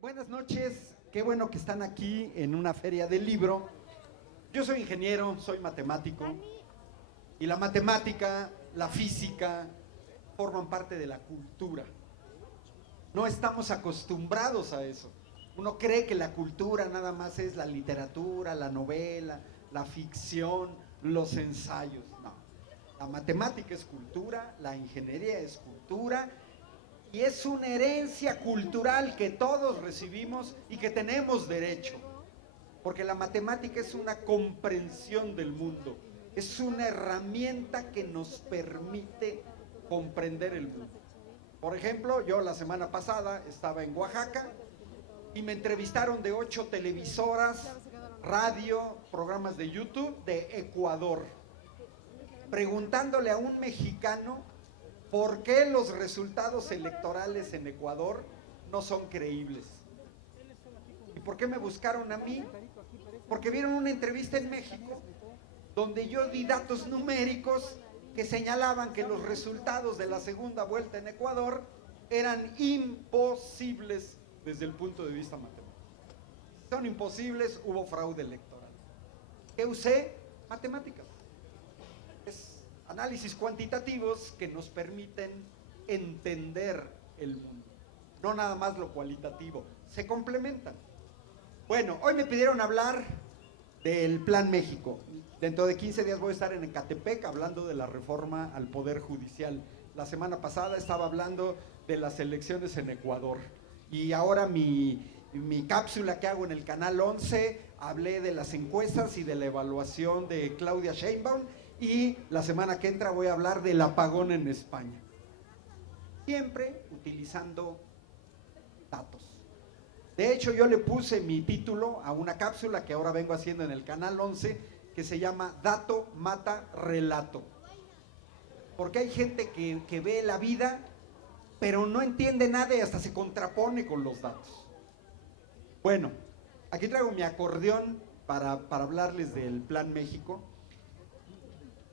Buenas noches, qué bueno que están aquí en una feria del libro. Yo soy ingeniero, soy matemático, y la matemática, la física, forman parte de la cultura. No estamos acostumbrados a eso. Uno cree que la cultura nada más es la literatura, la novela, la ficción, los ensayos. No, la matemática es cultura, la ingeniería es cultura, y es una herencia cultural que todos recibimos y que tenemos derecho. Porque la matemática es una comprensión del mundo, es una herramienta que nos permite comprender el mundo. Por ejemplo, yo la semana pasada estaba en Oaxaca y me entrevistaron de 8 televisoras, radio, programas de YouTube de Ecuador, preguntándole a un mexicano por qué los resultados electorales en Ecuador no son creíbles. ¿Y por qué me buscaron a mí? Porque vieron una entrevista en México donde yo di datos numéricos que señalaban que los resultados de la segunda vuelta en Ecuador eran imposibles desde el punto de vista matemático. Son imposibles, hubo fraude electoral. ¿Qué usé? Matemáticas. Es análisis cuantitativos que nos permiten entender el mundo, no nada más lo cualitativo, se complementan. Bueno, hoy me pidieron hablar del Plan México. Dentro de 15 días voy a estar en Ecatepec hablando de la reforma al Poder Judicial. La semana pasada estaba hablando de las elecciones en Ecuador. Y ahora mi cápsula que hago en el Canal 11, hablé de las encuestas y de la evaluación de Claudia Sheinbaum. Y la semana que entra voy a hablar del apagón en España. Siempre utilizando datos. De hecho, yo le puse mi título a una cápsula que ahora vengo haciendo en el Canal 11, que se llama Dato Mata Relato. Porque hay gente que ve la vida, pero no entiende nada y hasta se contrapone con los datos. Bueno, aquí traigo mi acordeón para hablarles del Plan México.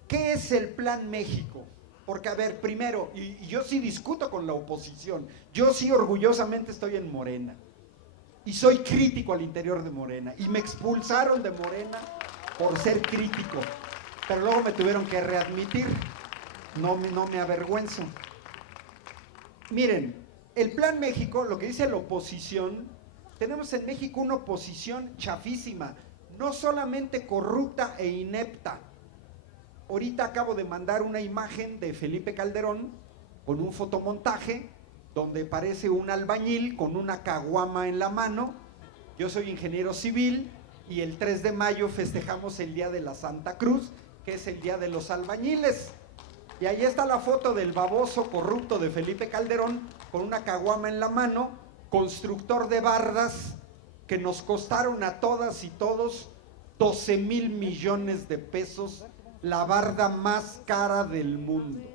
¿Qué es el Plan México? Porque, a ver, primero, y yo sí discuto con la oposición, yo sí orgullosamente estoy en Morena. Y soy crítico al interior de Morena. Y me expulsaron de Morena por ser crítico. Pero luego me tuvieron que readmitir. No me avergüenzo. Miren, el Plan México, lo que dice la oposición, tenemos en México una oposición chafísima, no solamente corrupta e inepta. Ahorita acabo de mandar una imagen de Felipe Calderón con un fotomontaje donde parece un albañil con una caguama en la mano. Yo soy ingeniero civil y el 3 de mayo festejamos el Día de la Santa Cruz, que es el Día de los Albañiles. Y ahí está la foto del baboso corrupto de Felipe Calderón con una caguama en la mano, constructor de bardas que nos costaron a todas y todos 12,000 millones de pesos, la barda más cara del mundo.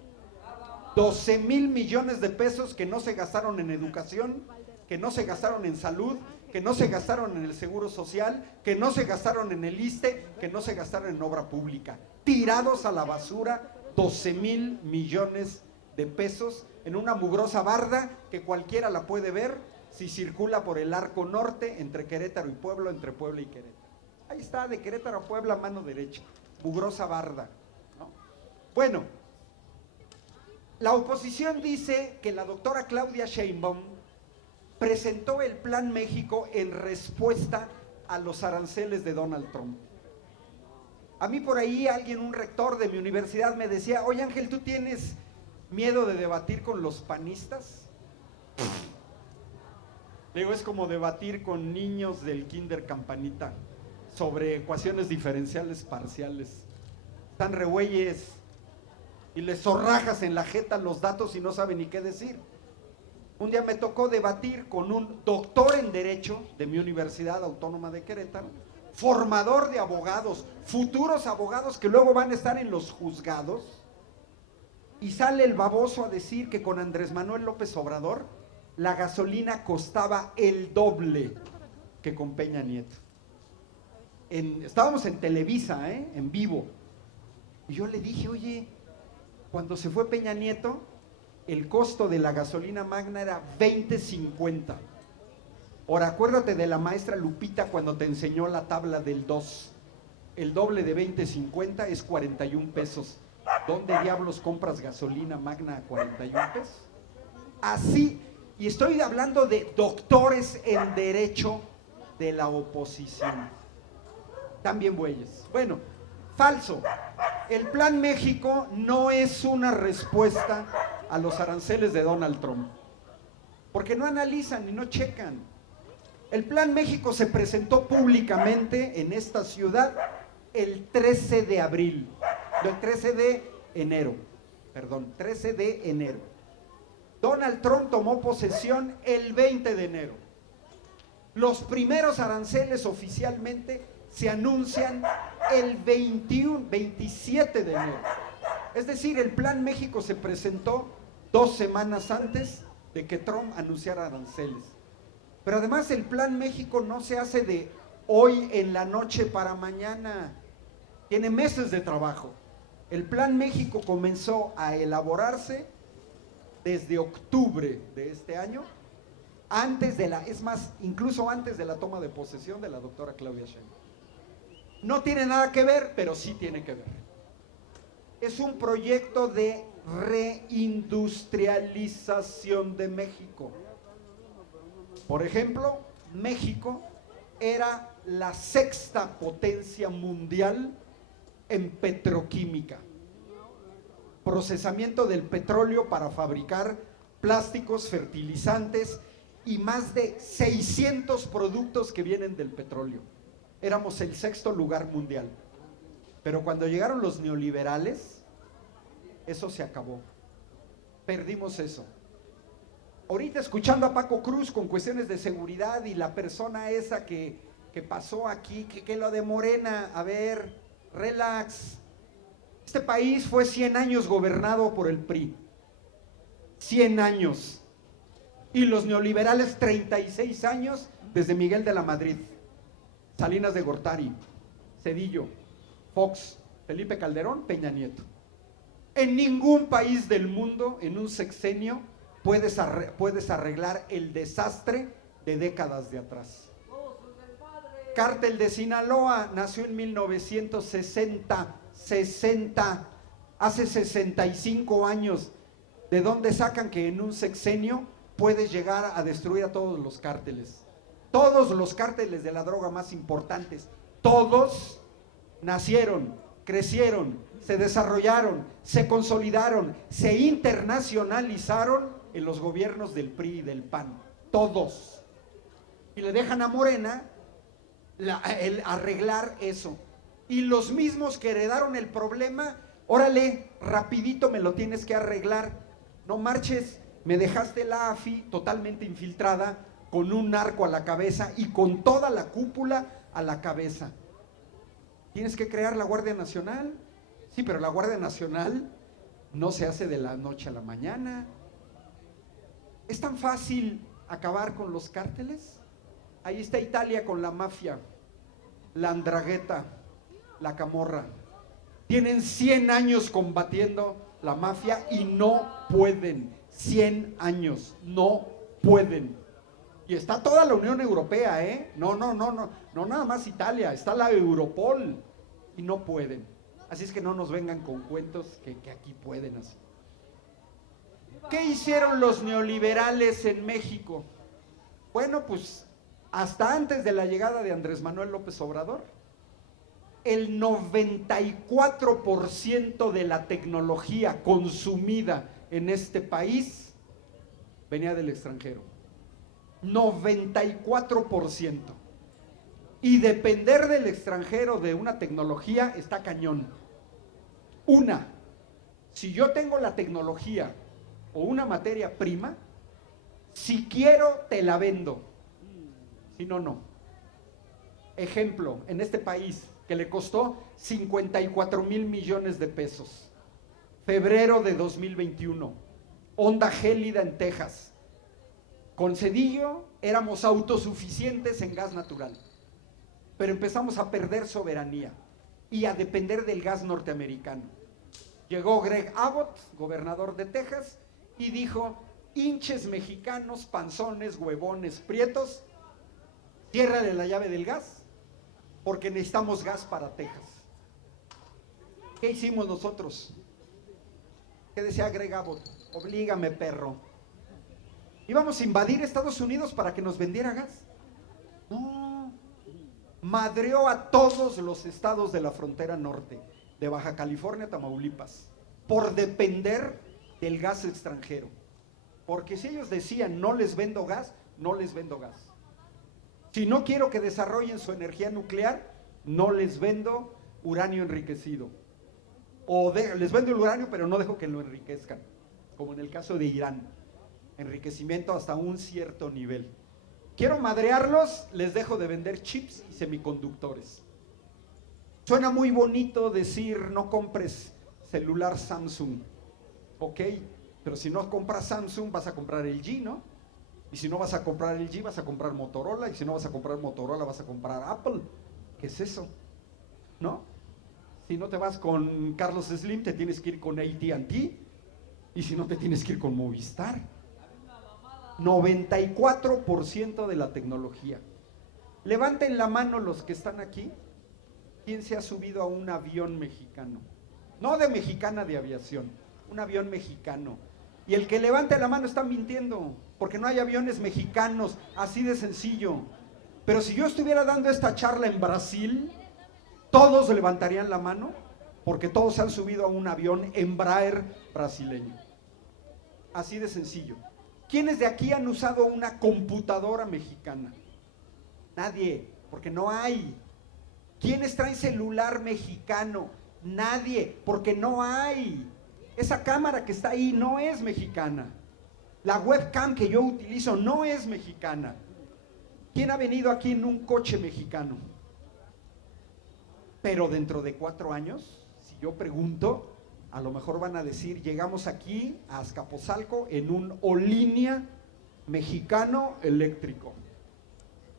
12,000 millones de pesos que no se gastaron en educación, que no se gastaron en salud, que no se gastaron en el seguro social, que no se gastaron en el ISSSTE, que no se gastaron en obra pública. Tirados a la basura 12,000 millones de pesos en una mugrosa barda que cualquiera la puede ver si circula por el Arco Norte entre Querétaro y Puebla, entre Puebla y Querétaro. Ahí está, de Querétaro a Puebla, mano derecha, mugrosa barda, ¿no? Bueno, la oposición dice que la doctora Claudia Sheinbaum presentó el Plan México en respuesta a los aranceles de Donald Trump. A mí por ahí alguien, un rector de mi universidad me decía, oye Ángel, ¿tú tienes miedo de debatir con los panistas? Digo, es como debatir con niños del kinder Campanita sobre ecuaciones diferenciales parciales. Están rehuyes y les zorrajas en la jeta los datos y no saben ni qué decir. Un día me tocó debatir con un doctor en Derecho de mi Universidad Autónoma de Querétaro, formador de abogados, futuros abogados que luego van a estar en los juzgados, y sale el baboso a decir que con Andrés Manuel López Obrador la gasolina costaba el doble que con Peña Nieto. estábamos en Televisa, en vivo. Y yo le dije, oye, cuando se fue Peña Nieto, el costo de la gasolina magna era 20.50. Ahora, acuérdate de la maestra Lupita cuando te enseñó la tabla del 2. El doble de 20.50 es 41 pesos. ¿Dónde diablos compras gasolina magna a 41 pesos? Así, y estoy hablando de doctores en derecho de la oposición. También bueyes. Bueno, falso. El Plan México no es una respuesta a los aranceles de Donald Trump, porque no analizan y no checan. El Plan México se presentó públicamente en esta ciudad el 13 de abril, el 13 de enero, perdón, 13 de enero. Donald Trump tomó posesión el 20 de enero. Los primeros aranceles oficialmente se anuncian el 27 de enero. Es decir, el Plan México se presentó 2 semanas antes de que Trump anunciara aranceles. Pero además el Plan México no se hace de hoy en la noche para mañana. Tiene meses de trabajo. El Plan México comenzó a elaborarse desde octubre de este año, incluso antes de la toma de posesión de la doctora Claudia Sheinbaum. No tiene nada que ver, pero sí tiene que ver. Es un proyecto de reindustrialización de México. Por ejemplo, México era la 6ª potencia mundial en petroquímica. Procesamiento del petróleo para fabricar plásticos, fertilizantes y más de 600 productos que vienen del petróleo. Éramos el 6º lugar mundial. Pero cuando llegaron los neoliberales, eso se acabó. Perdimos eso. Ahorita escuchando a Paco Cruz con cuestiones de seguridad y la persona esa que pasó aquí, que lo de Morena, a ver, relax. Este país fue 100 años gobernado por el PRI. 100 años. Y los neoliberales 36 años desde Miguel de la Madrid, Salinas de Gortari, Zedillo, Fox, Felipe Calderón, Peña Nieto. En ningún país del mundo, en un sexenio, puedes arreglar el desastre de décadas de atrás. Cártel de Sinaloa nació en 1960, hace 65 años. ¿De dónde sacan que en un sexenio puedes llegar a destruir a todos los cárteles? Todos los cárteles de la droga más importantes, todos nacieron, crecieron, se desarrollaron, se consolidaron, se internacionalizaron en los gobiernos del PRI y del PAN, todos. Y le dejan a Morena el arreglar eso. Y los mismos que heredaron el problema, órale, rapidito me lo tienes que arreglar. No marches, me dejaste la AFI totalmente infiltrada, con un narco a la cabeza y con toda la cúpula a la cabeza. Tienes que crear la Guardia Nacional. Sí, pero la Guardia Nacional no se hace de la noche a la mañana. ¿Es tan fácil acabar con los cárteles? Ahí está Italia con la mafia, la 'ndrangheta, la camorra. Tienen 100 años combatiendo la mafia y no pueden. 100 años, no pueden. Y está toda la Unión Europea, no nada más Italia, está la Europol y no pueden. Así es que no nos vengan con cuentos que aquí pueden así. ¿Qué hicieron los neoliberales en México? Bueno, pues hasta antes de la llegada de Andrés Manuel López Obrador, el 94% de la tecnología consumida en este país venía del extranjero. 94%. Y depender del extranjero de una tecnología está cañón. Si yo tengo la tecnología o una materia prima, si quiero te la vendo, si no, no. Ejemplo, en este país que le costó 54,000 millones de pesos, febrero de 2021, onda gélida en Texas. Con Zedillo éramos autosuficientes en gas natural. pero empezamos a perder soberanía y a depender del gas norteamericano. Llegó Greg Abbott, gobernador de Texas, y dijo: hinches mexicanos, panzones, huevones, prietos, ciérrale la llave del gas, porque necesitamos gas para Texas. ¿Qué hicimos nosotros? ¿Qué decía Greg Abbott? Oblígame, perro. ¿Íbamos a invadir Estados Unidos para que nos vendiera gas? No. Madreó a todos los estados de la frontera norte, de Baja California a Tamaulipas, por depender del gas extranjero. Porque si ellos decían no les vendo gas, no les vendo gas. Si no quiero que desarrollen su energía nuclear, no les vendo uranio enriquecido. Les vendo el uranio, pero no dejo que lo enriquezcan, como en el caso de Irán. Enriquecimiento hasta un cierto nivel. Quiero madrearlos, les dejo de vender chips y semiconductores. Suena muy bonito decir no compres celular Samsung, ok, pero si no compras Samsung vas a comprar LG, ¿no? Y si no vas a comprar LG vas a comprar Motorola, y si no vas a comprar Motorola vas a comprar Apple. ¿Qué es eso? ¿No? Si no te vas con Carlos Slim te tienes que ir con AT&T, y si no te tienes que ir con Movistar. 94% de la tecnología. Levanten la mano los que están aquí. ¿Quién se ha subido a un avión mexicano? No de Mexicana de Aviación, un avión mexicano. Y el que levante la mano está mintiendo, porque no hay aviones mexicanos, así de sencillo. Pero si yo estuviera dando esta charla en Brasil, todos levantarían la mano, porque todos se han subido a un avión Embraer brasileño. Así de sencillo. ¿Quiénes de aquí han usado una computadora mexicana? Nadie, porque no hay. ¿Quiénes traen celular mexicano? Nadie, porque no hay. Esa cámara que está ahí no es mexicana. La webcam que yo utilizo no es mexicana. ¿Quién ha venido aquí en un coche mexicano? Pero dentro de 4 años, si yo pregunto, a lo mejor van a decir: llegamos aquí a Azcapotzalco en un Olinia mexicano eléctrico.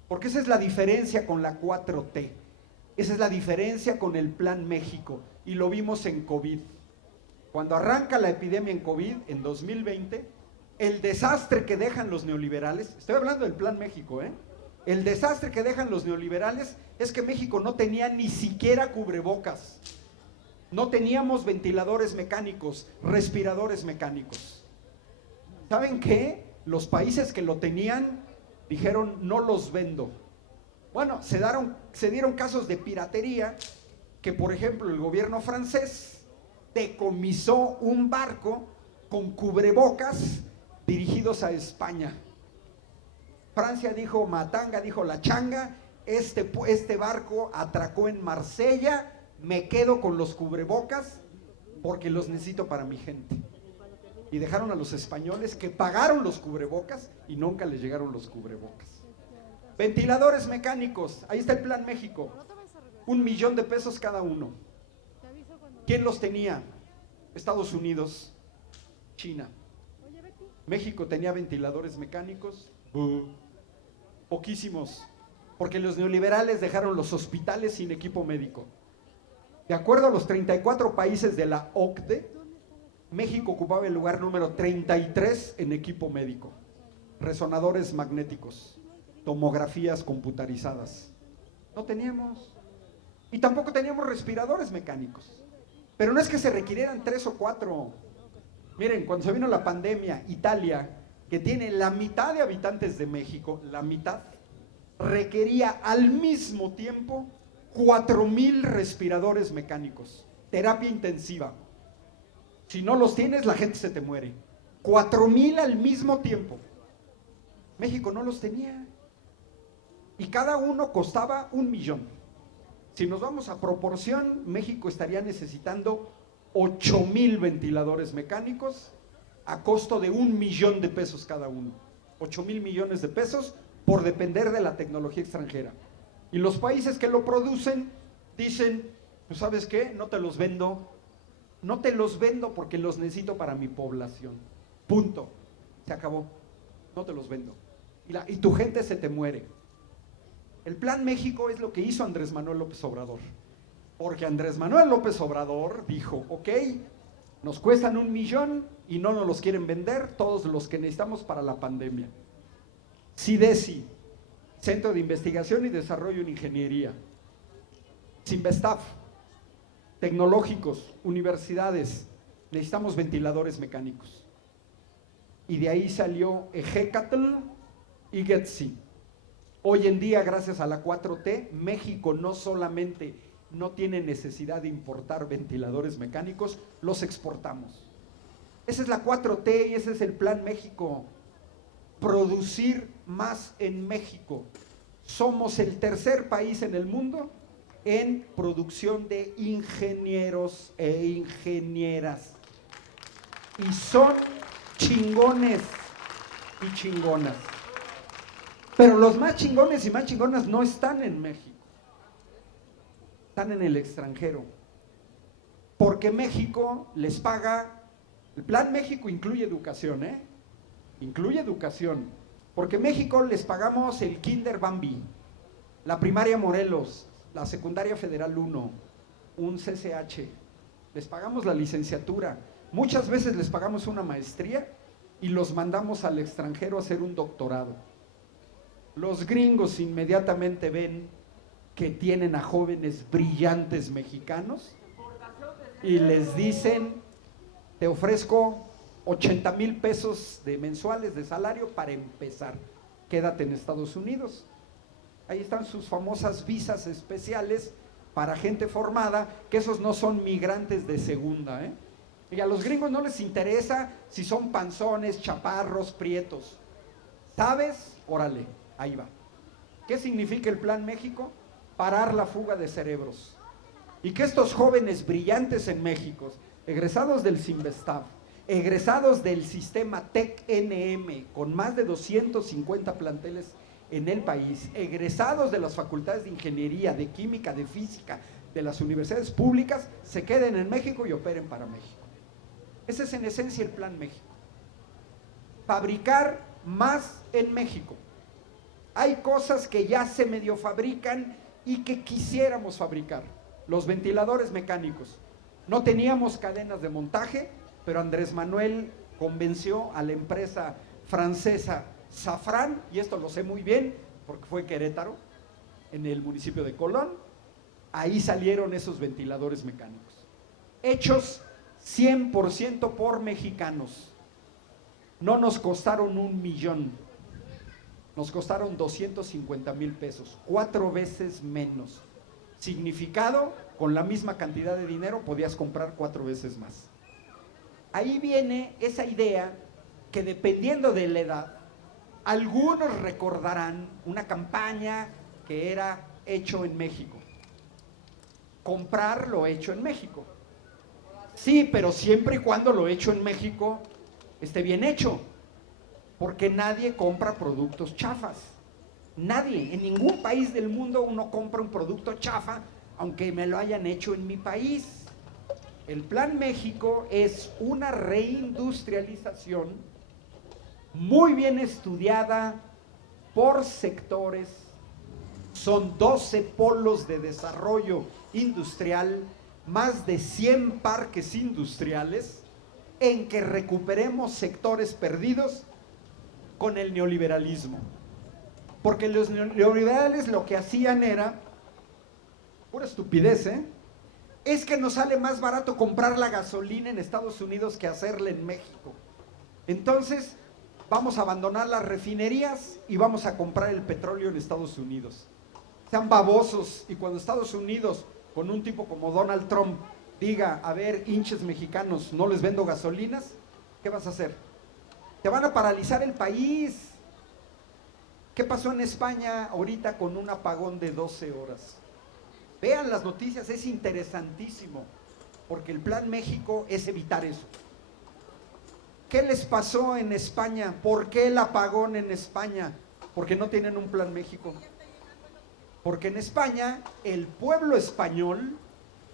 Porque esa es la diferencia con la 4T. Esa es la diferencia con el Plan México. Y lo vimos en COVID. Cuando arranca la epidemia en COVID, en 2020, el desastre que dejan los neoliberales, estoy hablando del Plan México, el desastre que dejan los neoliberales es que México no tenía ni siquiera cubrebocas. No teníamos ventiladores mecánicos, respiradores mecánicos. ¿Saben qué? Los países que lo tenían dijeron: no los vendo. Bueno, se dieron casos de piratería, que por ejemplo el gobierno francés decomisó un barco con cubrebocas dirigidos a España. Francia dijo matanga, dijo la changa, este barco atracó en Marsella, me quedo con los cubrebocas porque los necesito para mi gente. Y dejaron a los españoles que pagaron los cubrebocas y nunca les llegaron los cubrebocas. Ventiladores mecánicos, ahí está el Plan México, $1,000,000 cada uno. ¿Quién los tenía? Estados Unidos, China. México tenía ventiladores mecánicos, poquísimos, porque los neoliberales dejaron los hospitales sin equipo médico. De acuerdo a los 34 países de la OCDE, México ocupaba el lugar número 33 en equipo médico. Resonadores magnéticos, tomografías computarizadas. No teníamos. Y tampoco teníamos respiradores mecánicos. Pero no es que se requirieran 3 o 4. Miren, cuando se vino la pandemia, Italia, que tiene la mitad de habitantes de México, la mitad, requería al mismo tiempo 4,000 respiradores mecánicos, terapia intensiva. Si no los tienes, la gente se te muere. 4,000 al mismo tiempo. México no los tenía. Y cada uno costaba $1,000,000. Si nos vamos a proporción, México estaría necesitando 8,000 ventiladores mecánicos a costo de $1,000,000 cada uno. 8,000 millones de pesos por depender de la tecnología extranjera. Y los países que lo producen dicen: pues ¿sabes qué? No te los vendo. No te los vendo porque los necesito para mi población. Punto. Se acabó. No te los vendo. Y tu gente se te muere. El Plan México es lo que hizo Andrés Manuel López Obrador. Porque Andrés Manuel López Obrador dijo, ok, nos cuestan 1 millón y no nos los quieren vender todos los que necesitamos para la pandemia. CIDESI, Centro de Investigación y Desarrollo en Ingeniería. Sinvestaf, tecnológicos, universidades, necesitamos ventiladores mecánicos. Y de ahí salió Ejecatl y Getsi. Hoy en día, gracias a la 4T, México no solamente no tiene necesidad de importar ventiladores mecánicos, los exportamos. Esa es la 4T y ese es el Plan México. Producir más en México. Somos el tercer país en el mundo en producción de ingenieros e ingenieras. Y son chingones y chingonas. Pero los más chingones y más chingonas no están en México. Están en el extranjero. Porque México les paga, el Plan México incluye educación, incluye educación. Porque México les pagamos el Kinder Bambi, la primaria Morelos, la secundaria Federal 1, un CCH. Les pagamos la licenciatura. Muchas veces les pagamos una maestría y los mandamos al extranjero a hacer un doctorado. Los gringos inmediatamente ven que tienen a jóvenes brillantes mexicanos y les dicen, te ofrezco 80,000 pesos de mensuales de salario para empezar, quédate en Estados Unidos. Ahí están sus famosas visas especiales para gente formada, que esos no son migrantes de segunda, Y a los gringos no les interesa si son panzones, chaparros, prietos. ¿Sabes? Órale, ahí va. ¿Qué significa el Plan México? Parar la fuga de cerebros. Y que estos jóvenes brillantes en México, egresados del Sinvestaf, egresados del sistema TEC-NM, con más de 250 planteles en el país, egresados de las facultades de ingeniería, de química, de física, de las universidades públicas, se queden en México y operen para México. Ese es en esencia el Plan México. Fabricar más en México. Hay cosas que ya se medio fabrican y que quisiéramos fabricar. Los ventiladores mecánicos. No teníamos cadenas de montaje, pero Andrés Manuel convenció a la empresa francesa Safran, y esto lo sé muy bien porque fue Querétaro, en el municipio de Colón. Ahí salieron esos ventiladores mecánicos, hechos 100% por mexicanos. No nos costaron 1 millón, nos costaron 250,000 pesos, 4 veces menos. Significado, con la misma cantidad de dinero podías comprar 4 veces más. Ahí viene esa idea que, dependiendo de la edad, algunos recordarán una campaña que era hecho en México. Comprar lo hecho en México. Sí, pero siempre y cuando lo hecho en México esté bien hecho, porque nadie compra productos chafas. Nadie, en ningún país del mundo uno compra un producto chafa, aunque me lo hayan hecho en mi país. El Plan México es una reindustrialización muy bien estudiada por sectores. Son 12 polos de desarrollo industrial, más de 100 parques industriales, en que recuperemos sectores perdidos con el neoliberalismo. Porque los neoliberales lo que hacían era pura estupidez, es que nos sale más barato comprar la gasolina en Estados Unidos que hacerla en México. Entonces, vamos a abandonar las refinerías y vamos a comprar el petróleo en Estados Unidos. Sean babosos, y cuando Estados Unidos, con un tipo como Donald Trump, diga, a ver, hinches mexicanos, no les vendo gasolinas, ¿qué vas a hacer? Te van a paralizar el país. ¿Qué pasó en España ahorita con un apagón de 12 horas? Vean las noticias, es interesantísimo, porque el Plan México es evitar eso. ¿Qué les pasó en España? ¿Por qué el apagón en España? Porque no tienen un Plan México. Porque en España, el pueblo español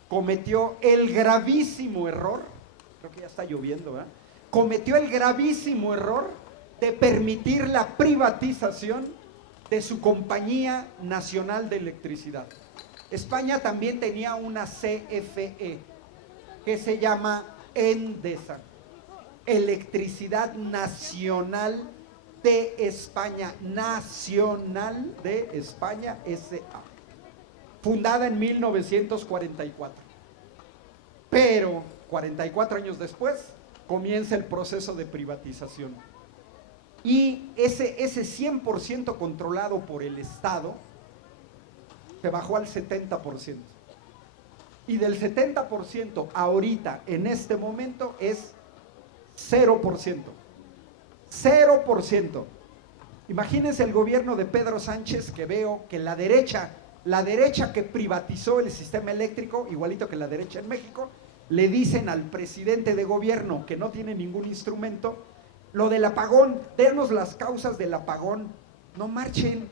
cometió el gravísimo error, creo que ya está lloviendo, ¿verdad? Cometió el gravísimo error de permitir la privatización de su Compañía Nacional de Electricidad. España también tenía una CFE que se llama Endesa, Electricidad Nacional de España, Nacional de España S.A., fundada en 1944. Pero 44 años después comienza el proceso de privatización. Y ese 100% controlado por el Estado se bajó al 70%. Y del 70% ahorita, en este momento, es 0%. 0%. Imagínense el gobierno de Pedro Sánchez, que veo que la derecha que privatizó el sistema eléctrico, igualito que la derecha en México, le dicen al presidente de gobierno que no tiene ningún instrumento, lo del apagón, denos las causas del apagón, no marchen.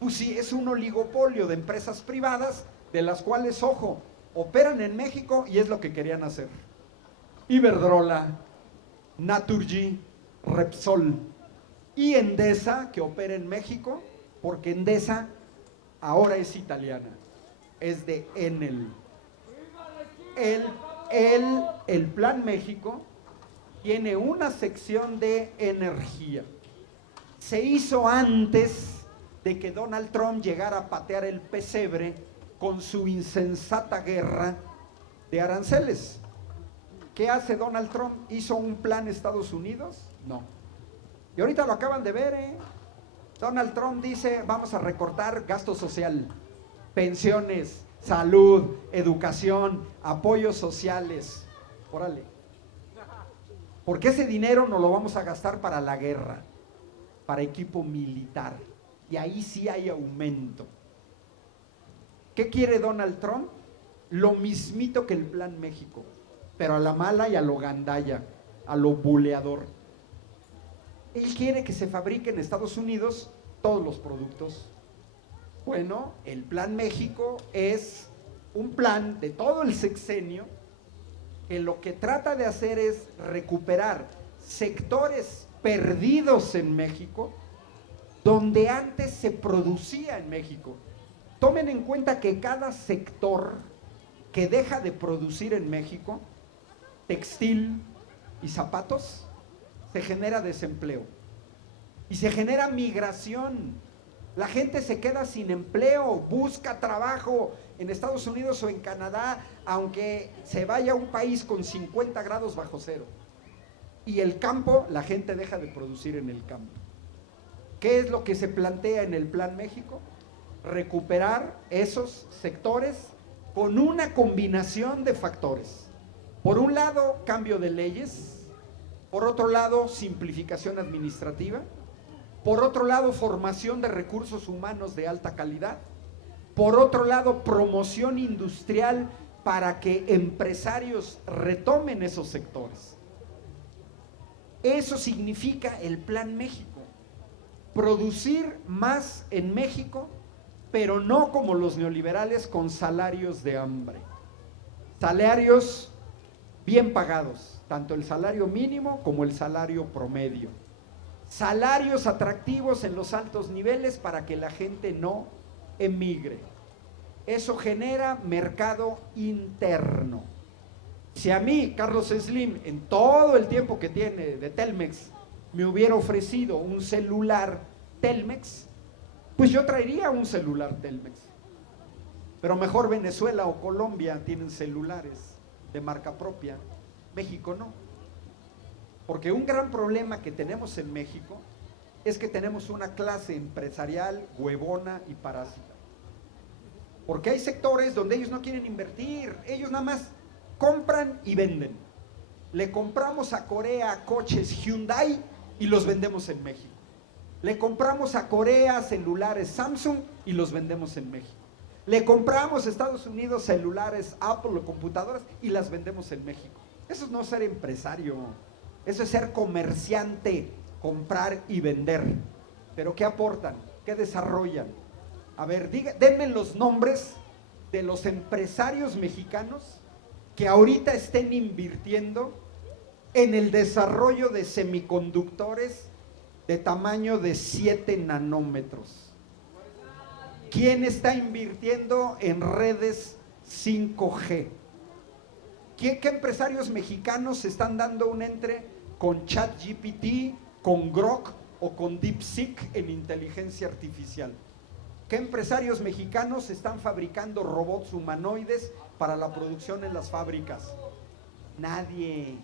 Pues sí, es un oligopolio de empresas privadas, de las cuales, ojo, operan en México y es lo que querían hacer. Iberdrola, Naturgy, Repsol y Endesa, que opera en México, porque Endesa ahora es italiana, es de Enel. El Plan México tiene una sección de energía. Se hizo antes de que Donald Trump llegara a patear el pesebre con su insensata guerra de aranceles. ¿Qué hace Donald Trump? ¿Hizo un plan Estados Unidos? No. Y ahorita lo acaban de ver, ¿eh? Donald Trump dice, vamos a recortar gasto social, pensiones, salud, educación, apoyos sociales. Órale. Porque ese dinero no lo vamos a gastar para la guerra, para equipo militar. Y ahí sí hay aumento. ¿Qué quiere Donald Trump? Lo mismito que el Plan México, pero a la mala y a lo gandalla, a lo buleador. Él quiere que se fabrique en Estados Unidos todos los productos. Bueno, el Plan México es un plan de todo el sexenio que lo que trata de hacer es recuperar sectores perdidos en México, donde antes se producía en México. Tomen en cuenta que cada sector que deja de producir en México, textil y zapatos, se genera desempleo y se genera migración. La gente se queda sin empleo, busca trabajo en Estados Unidos o en Canadá, aunque se vaya a un país con 50 grados bajo cero. Y el campo, la gente deja de producir en el campo. ¿Qué es lo que se plantea en el Plan México? Recuperar esos sectores con una combinación de factores. Por un lado, cambio de leyes. Por otro lado, simplificación administrativa. Por otro lado, formación de recursos humanos de alta calidad. Por otro lado, promoción industrial para que empresarios retomen esos sectores. Eso significa el Plan México. Producir más en México, pero no como los neoliberales con salarios de hambre. Salarios bien pagados, tanto el salario mínimo como el salario promedio. Salarios atractivos en los altos niveles para que la gente no emigre. Eso genera mercado interno. Si a mí, Carlos Slim, en todo el tiempo que tiene de Telmex, me hubiera ofrecido un celular Telmex, pues yo traería un celular Telmex. Pero mejor Venezuela o Colombia tienen celulares de marca propia, México no. Porque un gran problema que tenemos en México es que tenemos una clase empresarial huevona y parásita. Porque hay sectores donde ellos no quieren invertir, ellos nada más compran y venden. Le compramos a Corea coches Hyundai y los vendemos en México. Le compramos a Corea celulares Samsung y los vendemos en México. Le compramos a Estados Unidos celulares Apple o computadoras y las vendemos en México. Eso es no ser empresario, eso es ser comerciante, comprar y vender. Pero ¿qué aportan? ¿Qué desarrollan? A ver, denme los nombres de los empresarios mexicanos que ahorita estén invirtiendo en el desarrollo de semiconductores de tamaño de 7 nanómetros. ¿Quién está invirtiendo en redes 5G? ¿Qué empresarios mexicanos están dando un entre con ChatGPT, con Grok o con DeepSeek en inteligencia artificial? ¿Qué empresarios mexicanos están fabricando robots humanoides para la producción en las fábricas? Nadie.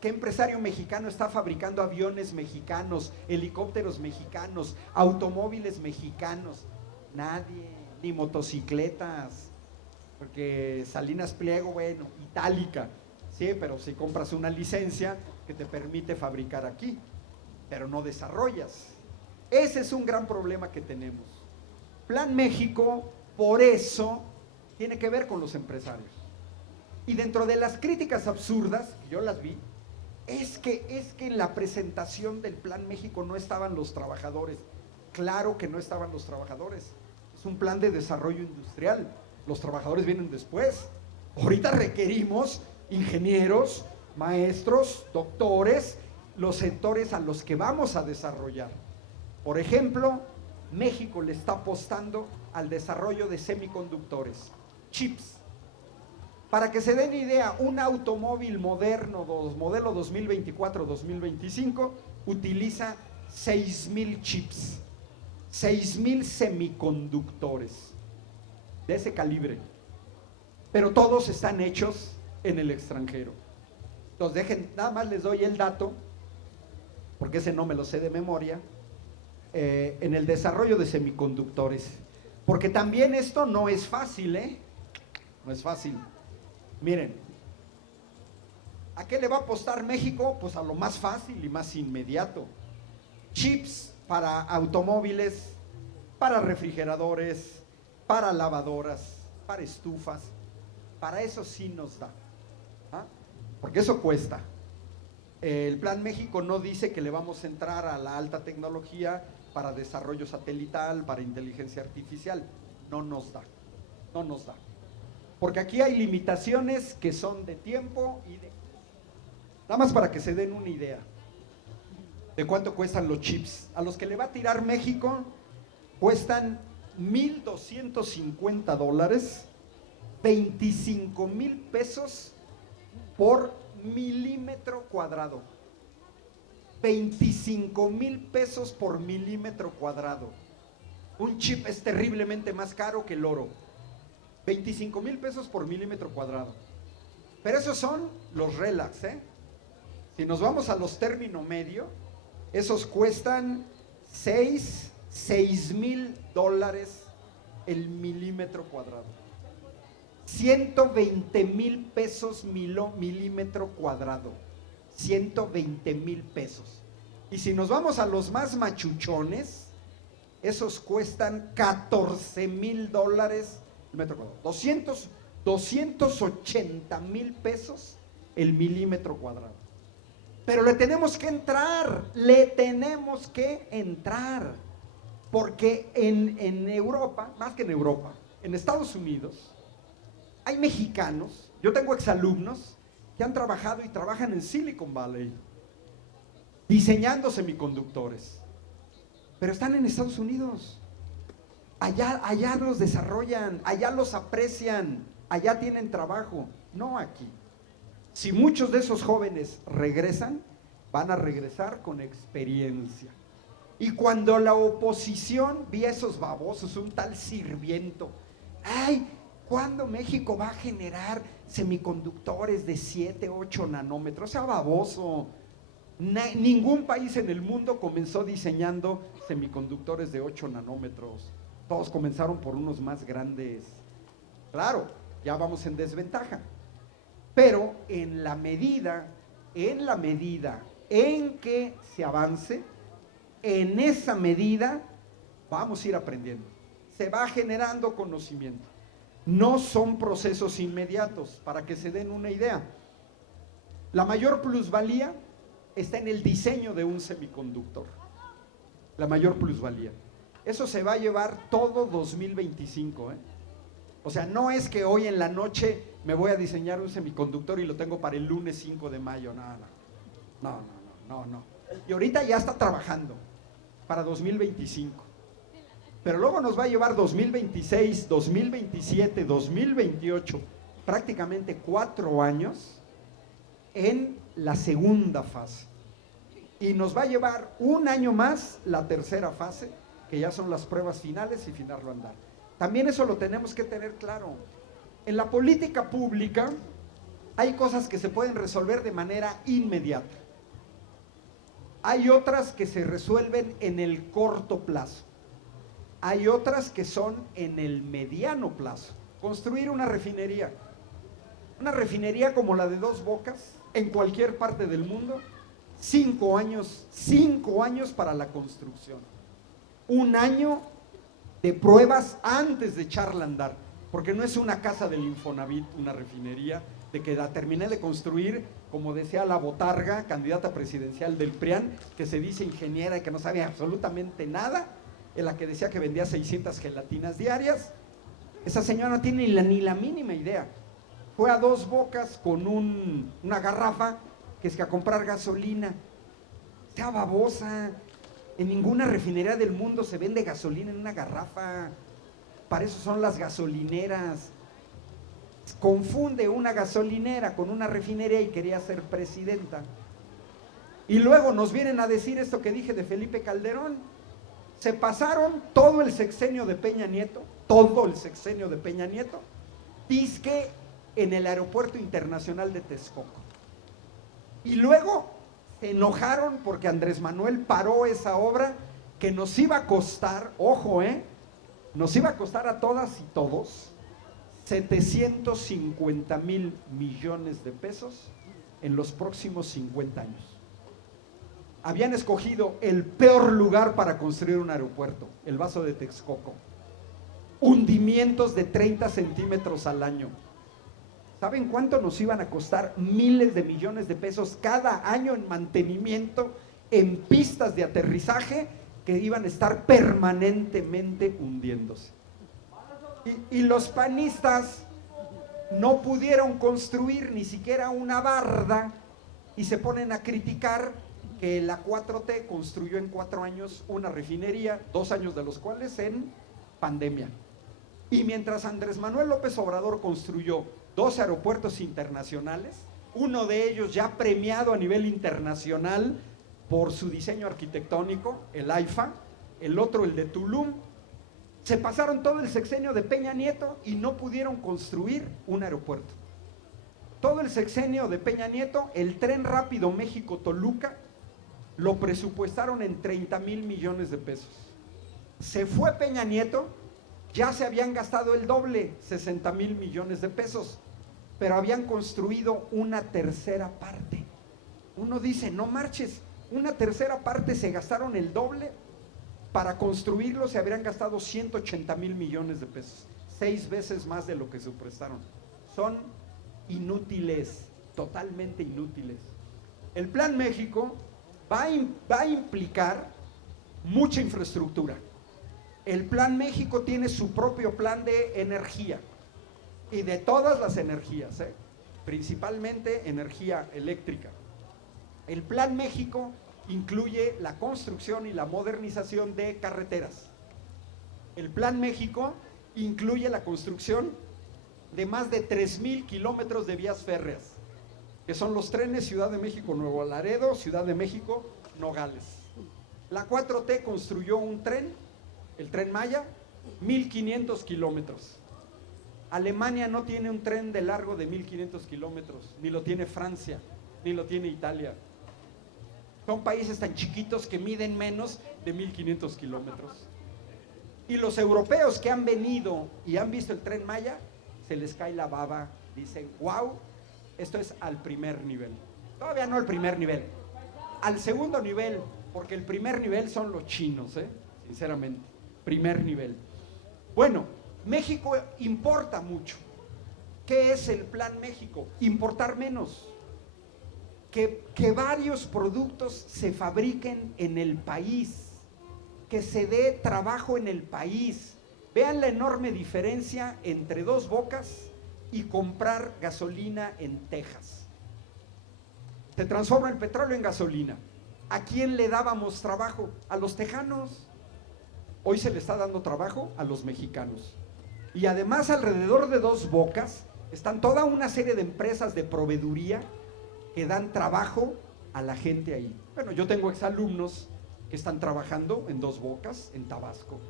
¿Qué empresario mexicano está fabricando aviones mexicanos, helicópteros mexicanos, automóviles mexicanos? Nadie. Ni motocicletas. Porque Salinas Pliego, bueno, Itálica, sí, pero si compras una licencia que te permite fabricar aquí, pero no desarrollas. Ese es un gran problema que tenemos. Plan México, por eso, tiene que ver con los empresarios. Y dentro de las críticas absurdas, yo las vi, es que en la presentación del Plan México no estaban los trabajadores. Claro que no estaban los trabajadores. Es un plan de desarrollo industrial. Los trabajadores vienen después. Ahorita requerimos ingenieros, maestros, doctores, los sectores a los que vamos a desarrollar. Por ejemplo, México le está apostando al desarrollo de semiconductores, chips. Para que se den idea, un automóvil moderno, modelo 2024-2025, utiliza 6,000 chips, 6,000 semiconductores de ese calibre, pero todos están hechos en el extranjero. Entonces nada más les doy el dato, porque ese no me lo sé de memoria, en el desarrollo de semiconductores, porque también esto no es fácil, no es fácil. Miren, ¿a qué le va a apostar México? Pues a lo más fácil y más inmediato. Chips para automóviles, para refrigeradores, para lavadoras, para estufas. Para eso sí nos da, porque eso cuesta. El Plan México no dice que le vamos a entrar a la alta tecnología para desarrollo satelital, para inteligencia artificial. No nos da, no nos da. Porque aquí hay limitaciones que son de tiempo y de... Nada más para que se den una idea de cuánto cuestan los chips. A los que le va a tirar México cuestan $1,250, 25,000 pesos por milímetro cuadrado. 25,000 pesos por milímetro cuadrado. Un chip es terriblemente más caro que el oro. 25,000 pesos por milímetro cuadrado. Pero esos son los relax, Si nos vamos a los término medio, esos cuestan $6,000 el milímetro cuadrado. 120,000 pesos milímetro cuadrado. 120,000 pesos. Y si nos vamos a los más machuchones, esos cuestan $14,000 el metro cuadrado. 280,000 pesos el milímetro cuadrado. Pero le tenemos que entrar, porque en Europa, más que en Europa, en Estados Unidos, hay mexicanos, yo tengo exalumnos que han trabajado y trabajan en Silicon Valley, diseñando semiconductores, pero están en Estados Unidos. Allá los desarrollan, allá los aprecian, allá tienen trabajo, no aquí. Si muchos de esos jóvenes regresan, van a regresar con experiencia. Y cuando la oposición vi a esos babosos, un tal Sirviento, ay, ¿cuándo México va a generar semiconductores de 7, 8 nanómetros? O sea, baboso. Ningún país en el mundo comenzó diseñando semiconductores de 8 nanómetros. Todos comenzaron por unos más grandes. Claro, ya vamos en desventaja. Pero en la medida en que se avance, en esa medida vamos a ir aprendiendo. Se va generando conocimiento. No son procesos inmediatos, para que se den una idea. La mayor plusvalía está en el diseño de un semiconductor. La mayor plusvalía. Eso se va a llevar todo 2025, O sea, no es que hoy en la noche me voy a diseñar un semiconductor y lo tengo para el lunes 5 de mayo. No. Y ahorita ya está trabajando. para 2025. Pero luego nos va a llevar 2026, 2027, 2028, prácticamente 4 años en la segunda fase. Y nos va a llevar un año más la tercera fase, que ya son las pruebas finales y finarlo a andar. También eso lo tenemos que tener claro. En la política pública hay cosas que se pueden resolver de manera inmediata. Hay otras que se resuelven en el corto plazo. Hay otras que son en el mediano plazo. Construir una refinería como la de Dos Bocas, en cualquier parte del mundo, 5 años para la construcción. 1 año de pruebas antes de echarla a andar, porque no es una casa del Infonavit, una refinería, de que la terminé de construir, como decía la botarga, candidata presidencial del PRIAN, que se dice ingeniera y que no sabe absolutamente nada, en la que decía que vendía 600 gelatinas diarias. Esa señora no tiene ni la mínima idea. Fue a Dos Bocas con una garrafa, que es que a comprar gasolina. Sea babosa. En ninguna refinería del mundo se vende gasolina en una garrafa. Para eso son las gasolineras. Confunde una gasolinera con una refinería y quería ser presidenta. Y luego nos vienen a decir esto que dije de Felipe Calderón. Se pasaron todo el sexenio de Peña Nieto, dizque en el Aeropuerto Internacional de Texcoco. Y luego se enojaron porque Andrés Manuel paró esa obra que nos iba a costar, ojo, nos iba a costar a todas y todos 750,000 millones de pesos en los próximos 50 años. Habían escogido el peor lugar para construir un aeropuerto, el Vaso de Texcoco. Hundimientos de 30 centímetros al año. ¿Saben cuánto nos iban a costar? Miles de millones de pesos cada año en mantenimiento, en pistas de aterrizaje que iban a estar permanentemente hundiéndose. Y los panistas no pudieron construir ni siquiera una barda y se ponen a criticar que la 4T construyó en 4 años una refinería, 2 años de los cuales en pandemia. Y mientras Andrés Manuel López Obrador construyó 2 aeropuertos internacionales, uno de ellos ya premiado a nivel internacional por su diseño arquitectónico, el AIFA, el otro el de Tulum, se pasaron todo el sexenio de Peña Nieto y no pudieron construir un aeropuerto. Todo el sexenio de Peña Nieto, el tren rápido México-Toluca, lo presupuestaron en 30,000 millones de pesos. Se fue Peña Nieto, ya se habían gastado el doble, 60,000 millones de pesos, pero habían construido una tercera parte. Uno dice, no marches, una tercera parte, se gastaron el doble. Para construirlo se habrían gastado 180,000 millones de pesos, 6 veces más de lo que se prestaron. Son inútiles, totalmente inútiles. El Plan México va a implicar mucha infraestructura. El Plan México tiene su propio plan de energía, y de todas las energías, principalmente energía eléctrica. El Plan México incluye la construcción y la modernización de carreteras. El Plan México incluye la construcción de más de 3,000 kilómetros de vías férreas, que son los trenes Ciudad de México-Nuevo Laredo, Ciudad de México-Nogales. La 4T construyó un tren, el Tren Maya, 1,500 kilómetros. Alemania no tiene un tren de largo de 1,500 kilómetros, ni lo tiene Francia, ni lo tiene Italia. Son países tan chiquitos que miden menos de 1,500 kilómetros. Y los europeos que han venido y han visto el Tren Maya, se les cae la baba, dicen, wow, esto es al primer nivel. Todavía no al primer nivel, al segundo nivel, porque el primer nivel son los chinos, sinceramente, primer nivel. Bueno, México importa mucho. ¿Qué es el Plan México? Importar menos. Que varios productos se fabriquen en el país, que se dé trabajo en el país. Vean la enorme diferencia entre Dos Bocas y comprar gasolina en Texas. Se transforma el petróleo en gasolina. ¿A quién le dábamos trabajo? A los tejanos. Hoy se le está dando trabajo a los mexicanos. Y además alrededor de Dos Bocas están toda una serie de empresas de proveeduría que dan trabajo a la gente ahí. Bueno, yo tengo exalumnos que están trabajando en Dos Bocas, en Tabasco.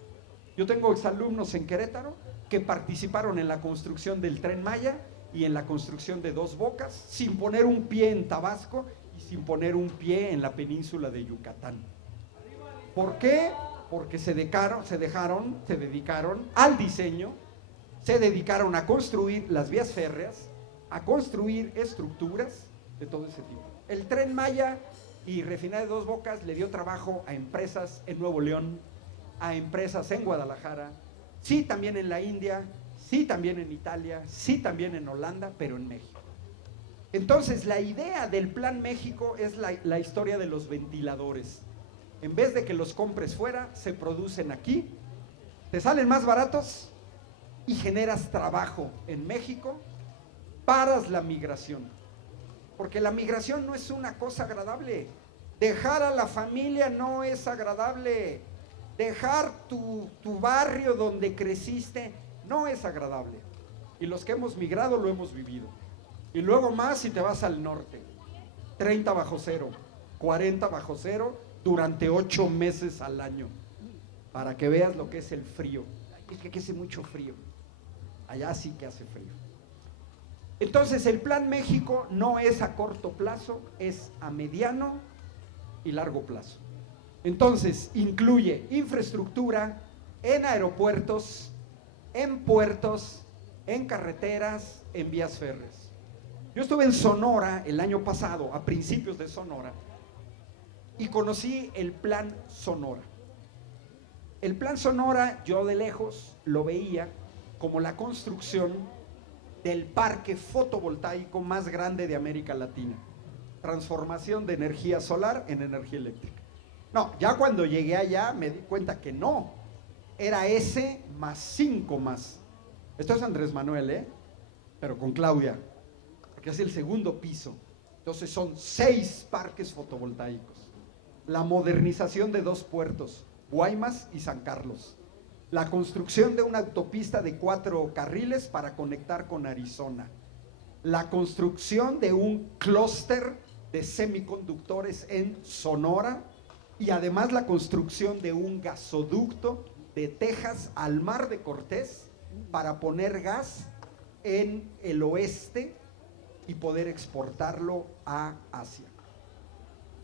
Yo tengo exalumnos en Querétaro que participaron en la construcción del Tren Maya y en la construcción de Dos Bocas, sin poner un pie en Tabasco y sin poner un pie en la península de Yucatán. ¿Por qué? Porque se dedicaron al diseño, se dedicaron a construir las vías férreas, a construir estructuras de todo ese tipo. El Tren Maya y Refinería de Dos Bocas le dio trabajo a empresas en Nuevo León, a empresas en Guadalajara, sí también en la India, sí también en Italia, sí también en Holanda, pero en México. Entonces la idea del Plan México es la historia de los ventiladores. En vez de que los compres fuera, se producen aquí, te salen más baratos y generas trabajo en México, paras la migración. Porque la migración no es una cosa agradable. Dejar a la familia no es agradable. Dejar tu barrio donde creciste no es agradable. Y los que hemos migrado lo hemos vivido. Y luego más si te vas al norte. 30 bajo cero, 40 bajo cero durante 8 meses al año. Para que veas lo que es el frío. Es que hace mucho frío. Allá sí que hace frío. Entonces el Plan México no es a corto plazo, es a mediano y largo plazo. Entonces incluye infraestructura en aeropuertos, en puertos, en carreteras, en vías férreas. Yo estuve en Sonora el año pasado, a principios de Sonora, y conocí el Plan Sonora. El Plan Sonora, yo de lejos lo veía como la construcción del parque fotovoltaico más grande de América Latina. Transformación de energía solar en energía eléctrica. No, ya cuando llegué allá me di cuenta que no. Era ese más 5 más. Esto es Andrés Manuel, pero con Claudia, porque es el segundo piso. Entonces son 6 parques fotovoltaicos. La modernización de 2 puertos, Guaymas y San Carlos. La construcción de una autopista de 4 carriles para conectar con Arizona. La construcción de un clúster de semiconductores en Sonora y además la construcción de un gasoducto de Texas al Mar de Cortés para poner gas en el oeste y poder exportarlo a Asia.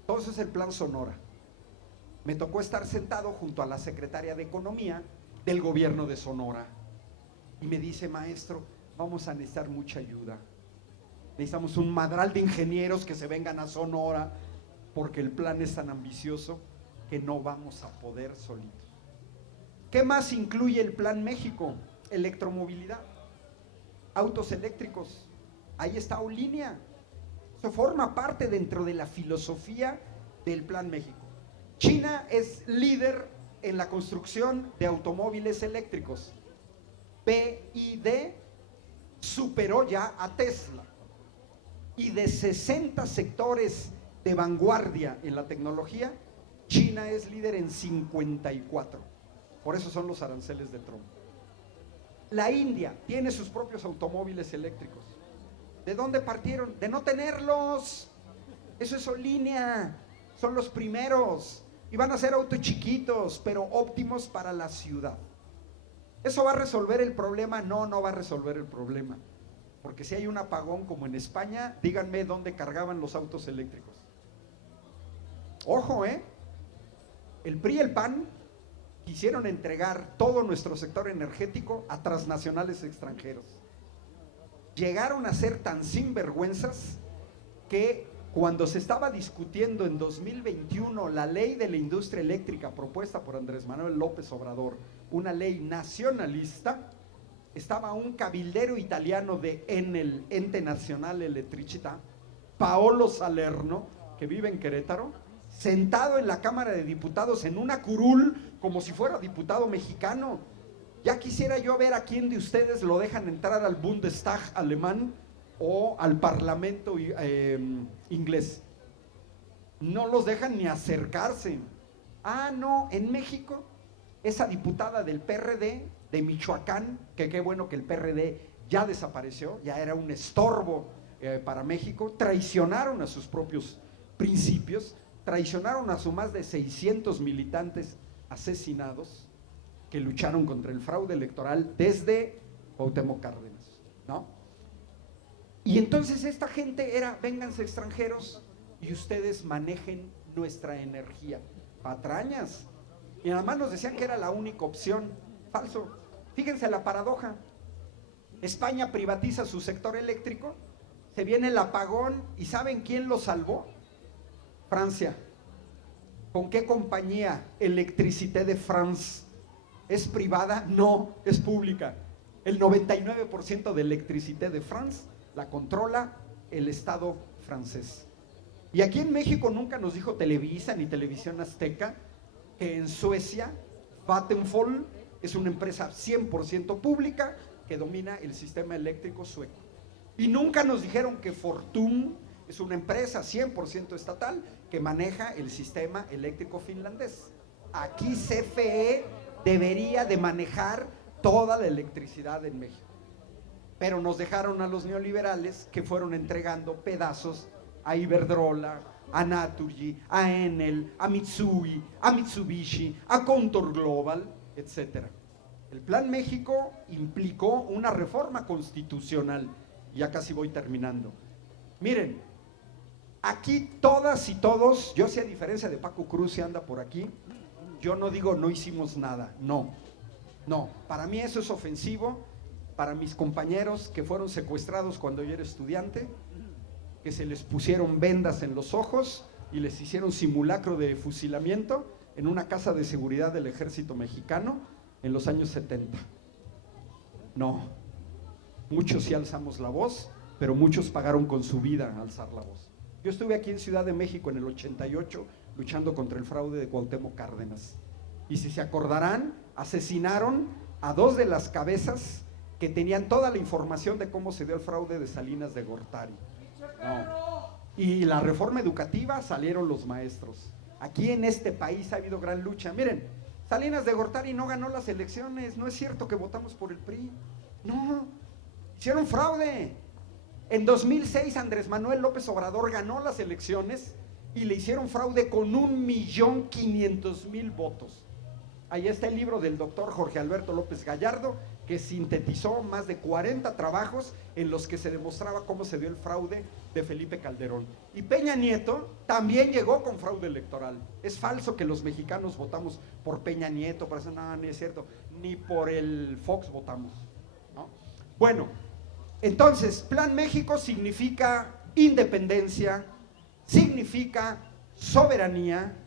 Entonces el Plan Sonora. Me tocó estar sentado junto a la secretaria de Economía del gobierno de Sonora y me dice: maestro, vamos a necesitar mucha ayuda. Necesitamos un madral de ingenieros que se vengan a Sonora porque el plan es tan ambicioso que no vamos a poder solitos. ¿Qué más incluye el Plan México? Electromovilidad, autos eléctricos. Ahí está Olínea. Eso forma parte dentro de la filosofía del Plan México. China es líder en la construcción de automóviles eléctricos. BYD superó ya a Tesla. Y de 60 sectores de vanguardia en la tecnología, China es líder en 54. Por eso son los aranceles de Trump. La India tiene sus propios automóviles eléctricos. ¿De dónde partieron? De no tenerlos. Eso es Olínea. Son los primeros. Y van a ser autos chiquitos, pero óptimos para la ciudad. ¿Eso va a resolver el problema? No, no va a resolver el problema. Porque si hay un apagón como en España, díganme dónde cargaban los autos eléctricos. Ojo, el PRI y el PAN quisieron entregar todo nuestro sector energético a transnacionales extranjeros. Llegaron a ser tan sinvergüenzas que cuando se estaba discutiendo en 2021 la ley de la industria eléctrica propuesta por Andrés Manuel López Obrador, una ley nacionalista, estaba un cabildero italiano de Enel, Ente Nazionale Elettricità, Paolo Salerno, que vive en Querétaro, sentado en la Cámara de Diputados en una curul como si fuera diputado mexicano. Ya quisiera yo ver a quién de ustedes lo dejan entrar al Bundestag alemán o al Parlamento inglés. no los dejan ni acercarse. Ah, no, en México, esa diputada del PRD de Michoacán, que qué bueno que el PRD ya desapareció, ya era un estorbo para México, traicionaron a sus propios principios, traicionaron a sus más de 600 militantes asesinados que lucharon contra el fraude electoral desde Cuauhtémoc Cárdenas, ¿no? Y entonces esta gente era, vénganse extranjeros y ustedes manejen nuestra energía. Patrañas. Y además nos decían que era la única opción. Falso. Fíjense la paradoja. España privatiza su sector eléctrico, se viene el apagón y ¿saben quién lo salvó? Francia. ¿Con qué compañía? Electricité de France. ¿Es privada? No, es pública. El 99% de Electricité de France la controla el Estado francés. Y aquí en México nunca nos dijo Televisa ni Televisión Azteca que en Suecia Vattenfall es una empresa 100% pública que domina el sistema eléctrico sueco. Y nunca nos dijeron que Fortum es una empresa 100% estatal que maneja el sistema eléctrico finlandés. Aquí CFE debería de manejar toda la electricidad en México. Pero nos dejaron a los neoliberales que fueron entregando pedazos a Iberdrola, a Naturgy, a Enel, a Mitsui, a Mitsubishi, a Contour Global, etc. El Plan México implicó una reforma constitucional. Ya casi voy terminando. Miren, aquí todas y todos, yo sé a diferencia de Paco Cruz, si anda por aquí, yo no digo no hicimos nada, no, para mí eso es ofensivo, para mis compañeros que fueron secuestrados cuando yo era estudiante, que se les pusieron vendas en los ojos y les hicieron simulacro de fusilamiento en una casa de seguridad del ejército mexicano en los años 70. No, muchos sí alzamos la voz, pero muchos pagaron con su vida alzar la voz. Yo estuve aquí en Ciudad de México en el 88 luchando contra el fraude de Cuauhtémoc Cárdenas. Y si se acordarán, asesinaron a dos de las cabezas que tenían toda la información de cómo se dio el fraude de Salinas de Gortari. No. Y la reforma educativa salieron los maestros. Aquí en este país ha habido gran lucha. Miren, Salinas de Gortari no ganó las elecciones, no es cierto que votamos por el PRI. No, hicieron fraude. En 2006 Andrés Manuel López Obrador ganó las elecciones y le hicieron fraude con 1.500.000 votos. Ahí está el libro del doctor Jorge Alberto López Gallardo, que sintetizó más de 40 trabajos en los que se demostraba cómo se dio el fraude de Felipe Calderón. Y Peña Nieto también llegó con fraude electoral. Es falso que los mexicanos votamos por Peña Nieto, por eso no es cierto, ni por el Fox votamos, ¿no? Bueno, entonces, Plan México significa independencia, significa soberanía,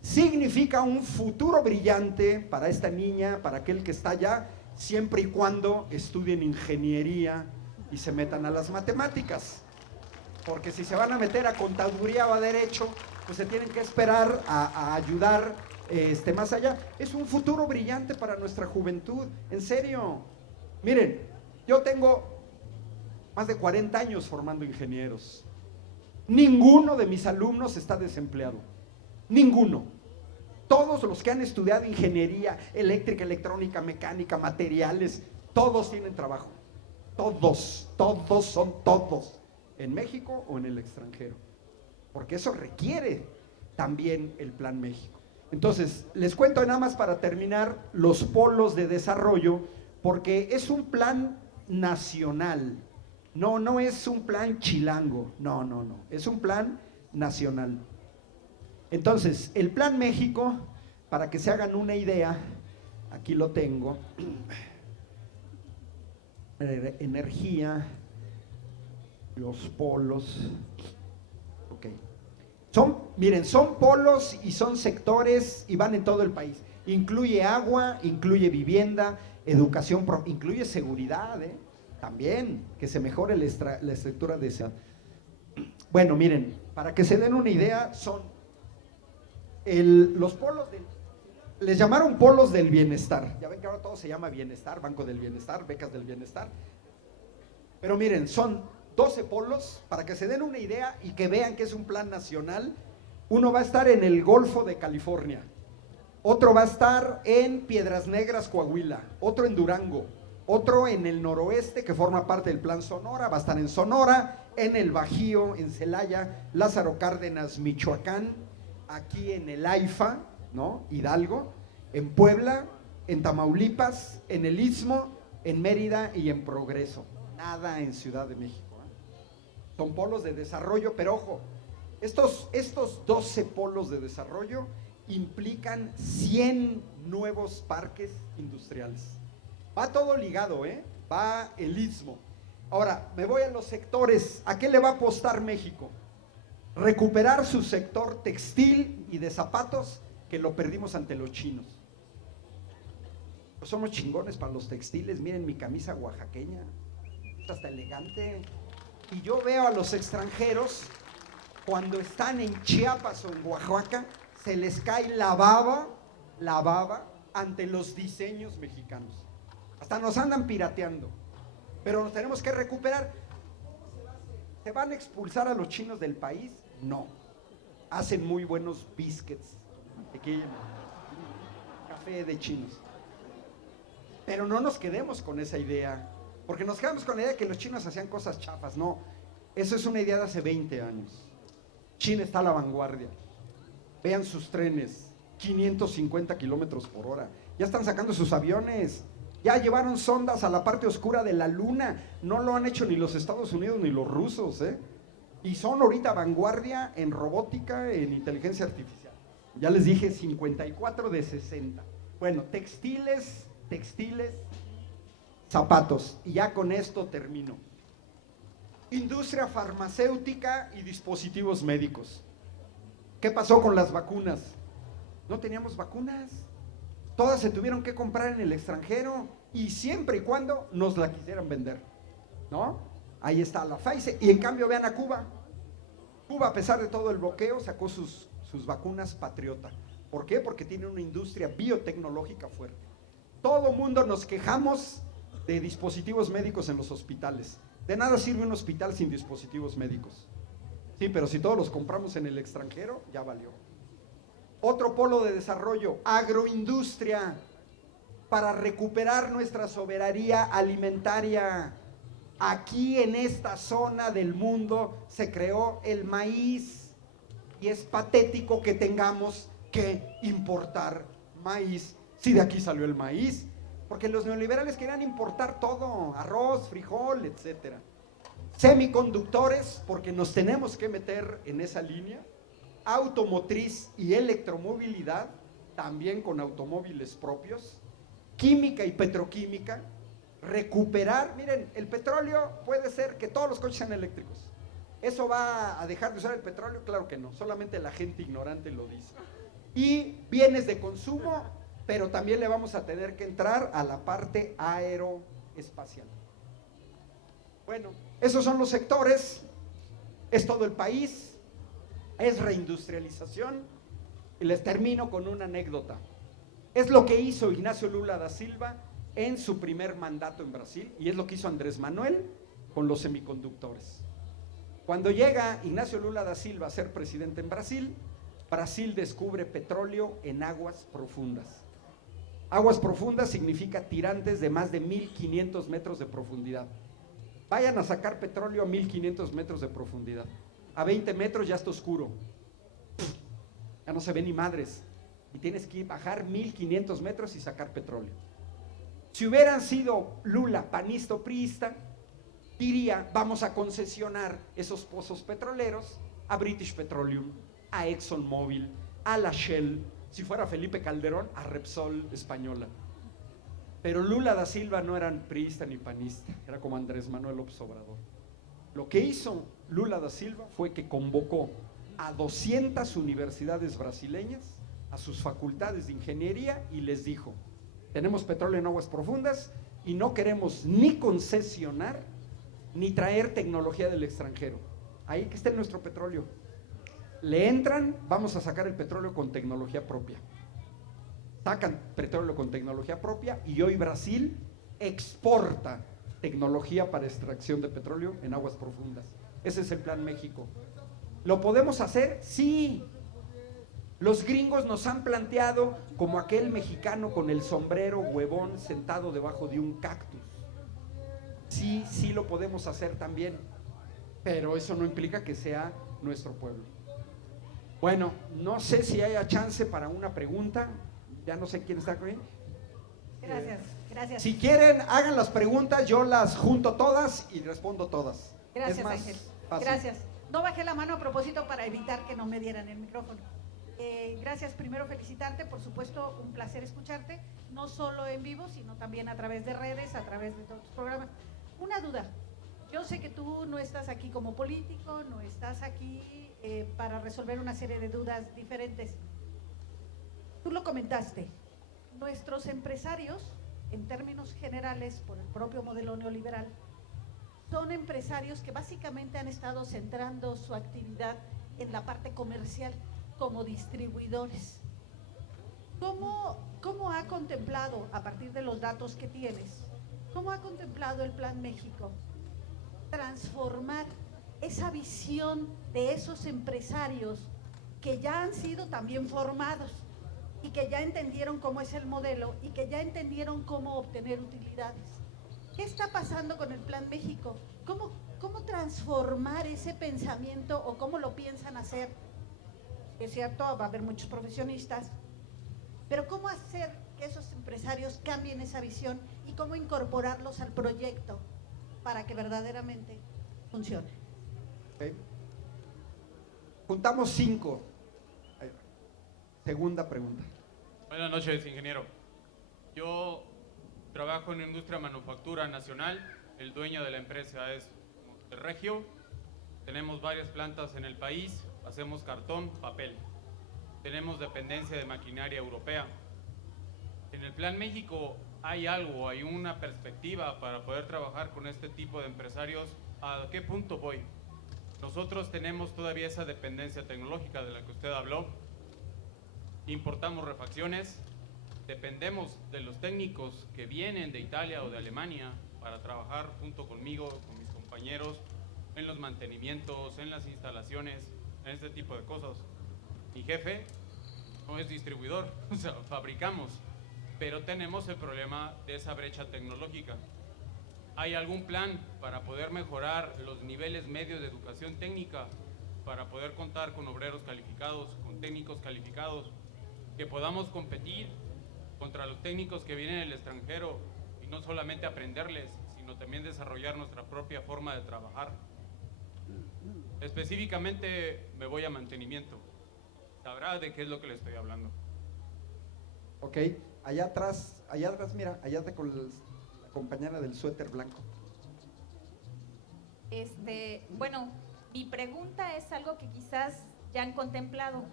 significa un futuro brillante para esta niña, para aquel que está allá, siempre y cuando estudien ingeniería y se metan a las matemáticas. Porque si se van a meter a contaduría o a derecho, pues se tienen que esperar a ayudar más allá. Es un futuro brillante para nuestra juventud, en serio. Miren, yo tengo más de 40 años formando ingenieros. Ninguno de mis alumnos está desempleado. Ninguno. Todos los que han estudiado ingeniería eléctrica, electrónica, mecánica, materiales, todos tienen trabajo. Todos son todos. En México o en el extranjero. Porque eso requiere también el Plan México. Entonces, les cuento nada más para terminar los polos de desarrollo, porque es un plan nacional. No es un plan chilango, no, es un plan nacional. Entonces, el Plan México, para que se hagan una idea, aquí lo tengo, energía, los polos, ok. Miren, son polos y son sectores y van en todo el país. Incluye agua, incluye vivienda, educación, incluye seguridad, también, que se mejore la estructura de esa. Bueno, miren, para que se den una idea, son los polos les llamaron polos del bienestar. Ya ven que ahora todo se llama bienestar, Banco del Bienestar, becas del bienestar. Pero miren, son 12 polos, para que se den una idea y que vean que es un plan nacional. Uno va a estar en el Golfo de California, otro va a estar en Piedras Negras, Coahuila, otro en Durango, otro en el noroeste que forma parte del Plan Sonora, va a estar en Sonora, en el Bajío, en Celaya, Lázaro Cárdenas, Michoacán, aquí en el AIFA, ¿no? Hidalgo, en Puebla, en Tamaulipas, en el Istmo, en Mérida y en Progreso. Nada en Ciudad de México, ¿eh? Son polos de desarrollo, pero ojo, estos 12 polos de desarrollo implican 100 nuevos parques industriales. Va todo ligado, ¿eh? Va el Istmo. Ahora, me voy a los sectores. ¿A qué le va a apostar México? Recuperar su sector textil y de zapatos, que lo perdimos ante los chinos. Pues somos chingones para los textiles. Miren mi camisa oaxaqueña, hasta elegante. Y yo veo a los extranjeros, cuando están en Chiapas o en Oaxaca, se les cae la baba ante los diseños mexicanos. Hasta nos andan pirateando, pero nos tenemos que recuperar. ¿Se van a expulsar a los chinos del país? No. Hacen muy buenos biscuits, mantequilla, café de chinos. Pero no nos quedemos con esa idea, porque nos quedamos con la idea de que los chinos hacían cosas chafas. No, eso es una idea de hace 20 años. China está a la vanguardia. Vean sus trenes, 550 kilómetros por hora. Ya están sacando sus aviones. Ya llevaron sondas a la parte oscura de la luna. No lo han hecho ni los Estados Unidos ni los rusos, ¿eh? Y son ahorita vanguardia en robótica, en inteligencia artificial. Ya les dije, 54 de 60. Bueno, textiles, zapatos. Y ya con esto termino. Industria farmacéutica y dispositivos médicos. ¿Qué pasó con las vacunas? No teníamos vacunas. Todas se tuvieron que comprar en el extranjero, y siempre y cuando nos la quisieran vender, ¿no? Ahí está la Pfizer. Y en cambio vean a Cuba. Cuba, a pesar de todo el bloqueo, sacó sus vacunas Patriota. ¿Por qué? Porque tiene una industria biotecnológica fuerte. Todo mundo nos quejamos de dispositivos médicos en los hospitales. De nada sirve un hospital sin dispositivos médicos. Sí, pero si todos los compramos en el extranjero, ya valió. Otro polo de desarrollo, agroindustria, para recuperar nuestra soberanía alimentaria. Aquí en esta zona del mundo se creó el maíz, y es patético que tengamos que importar maíz si de aquí salió el maíz, porque los neoliberales querían importar todo, arroz, frijol, etcétera. Semiconductores, porque nos tenemos que meter en esa línea. Automotriz y electromovilidad, también con automóviles propios. Química y petroquímica. Recuperar, miren, el petróleo puede ser que todos los coches sean eléctricos. ¿Eso va a dejar de usar el petróleo? Claro que no, solamente la gente ignorante lo dice. Y bienes de consumo, pero también le vamos a tener que entrar a la parte aeroespacial. Bueno, esos son los sectores, es todo el país. Es reindustrialización. Y les termino con una anécdota. Es lo que hizo Ignacio Lula da Silva en su primer mandato en Brasil, y es lo que hizo Andrés Manuel con los semiconductores. Cuando llega Ignacio Lula da Silva a ser presidente en Brasil, Brasil descubre petróleo en aguas profundas. Aguas profundas significa tirantes de más de 1500 metros de profundidad. Vayan a sacar petróleo a 1500 metros de profundidad. A 20 metros ya está oscuro. Ya no se ve ni madres. Y tienes que bajar 1500 metros y sacar petróleo. Si hubieran sido Lula, panista o priista, diría, vamos a concesionar esos pozos petroleros a British Petroleum, a ExxonMobil, a la Shell. Si fuera Felipe Calderón, a Repsol española. Pero Lula da Silva no era priista ni panista, era como Andrés Manuel López Obrador. Lo que hizo Lula da Silva fue que convocó a 200 universidades brasileñas, a sus facultades de ingeniería, y les dijo, tenemos petróleo en aguas profundas y no queremos ni concesionar ni traer tecnología del extranjero. Ahí que está nuestro petróleo. Le entran, vamos a sacar el petróleo con tecnología propia. Sacan petróleo con tecnología propia, y hoy Brasil exporta tecnología para extracción de petróleo en aguas profundas. Ese es el Plan México. ¿Lo podemos hacer? Sí, Los gringos nos han planteado como aquel mexicano con el sombrero huevón sentado debajo de un cactus. Sí, sí lo podemos hacer también, pero eso no implica que sea nuestro pueblo. Bueno, no sé si haya chance para una pregunta. Ya no sé quién está aquí. Gracias, gracias. Si quieren, hagan las preguntas, yo las junto todas y respondo todas. Gracias, es más Ángel. fácil. Gracias. No bajé la mano a propósito para evitar que no me dieran el micrófono. Gracias, primero felicitarte, por supuesto, un placer escucharte, no solo en vivo, sino también a través de redes, a través de todos tus programas. Una duda, yo sé que tú no estás aquí como político, no estás aquí para resolver una serie de dudas diferentes. Tú lo comentaste, nuestros empresarios, en términos generales, por el propio modelo neoliberal, son empresarios que básicamente han estado centrando su actividad en la parte comercial como distribuidores. ¿Cómo ha contemplado, a partir de los datos que tienes, cómo ha contemplado el Plan México transformar esa visión de esos empresarios que ya han sido también formados y que ya entendieron cómo es el modelo y que ya entendieron cómo obtener utilidades? ¿Qué está pasando con el Plan México? ¿Cómo transformar ese pensamiento o cómo lo piensan hacer? Es cierto, va a haber muchos profesionistas, pero ¿cómo hacer que esos empresarios cambien esa visión y cómo incorporarlos al proyecto para que verdaderamente funcione? Okay. Juntamos 5. Segunda pregunta. Buenas noches, ingeniero. Yo trabajo en industria manufactura nacional. El dueño de la empresa es Monterregio. Tenemos varias plantas en el país. Hacemos cartón, papel. Tenemos dependencia de maquinaria europea. En el Plan México hay algo, hay una perspectiva para poder trabajar con este tipo de empresarios. ¿A qué punto voy? Nosotros tenemos todavía esa dependencia tecnológica de la que usted habló. Importamos refacciones, dependemos de los técnicos que vienen de Italia o de Alemania para trabajar junto conmigo, con mis compañeros, en los mantenimientos, en las instalaciones, en este tipo de cosas. Mi jefe no es distribuidor, o sea, fabricamos, pero tenemos el problema de esa brecha tecnológica. ¿Hay algún plan para poder mejorar los niveles medios de educación técnica, para poder contar con obreros calificados, con técnicos calificados, que podamos competir contra los técnicos que vienen del extranjero y no solamente aprenderles, sino también desarrollar nuestra propia forma de trabajar? Específicamente me voy a mantenimiento. Sabrá de qué es lo que le estoy hablando. Ok, allá atrás, mira, allá con la compañera del suéter blanco. Bueno, mi pregunta es algo que quizás ya han contemplado.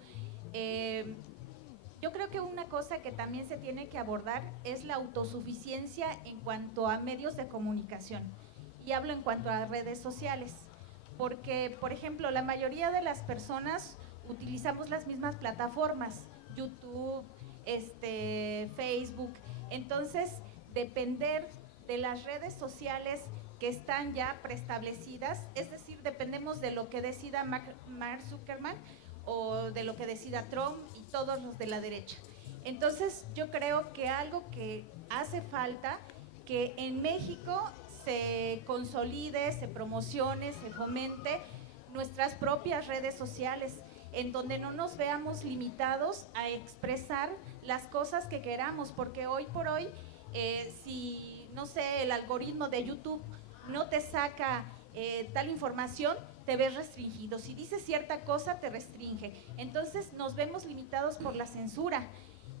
Yo creo que una cosa que también se tiene que abordar es la autosuficiencia en cuanto a medios de comunicación. Y hablo en cuanto a redes sociales. Porque, por ejemplo, la mayoría de las personas utilizamos las mismas plataformas, YouTube, Facebook. Entonces, depender de las redes sociales que están ya preestablecidas, es decir, dependemos de lo que decida Mark Zuckerberg o de lo que decida Trump y todos los de la derecha. Entonces, yo creo que algo que hace falta, que en México se consolide, se promocione, se fomente nuestras propias redes sociales, en donde no nos veamos limitados a expresar las cosas que queramos, porque hoy por hoy, si, no sé, el algoritmo de YouTube no te saca tal información, te ves restringido. Si dices cierta cosa, te restringe. Entonces nos vemos limitados por la censura.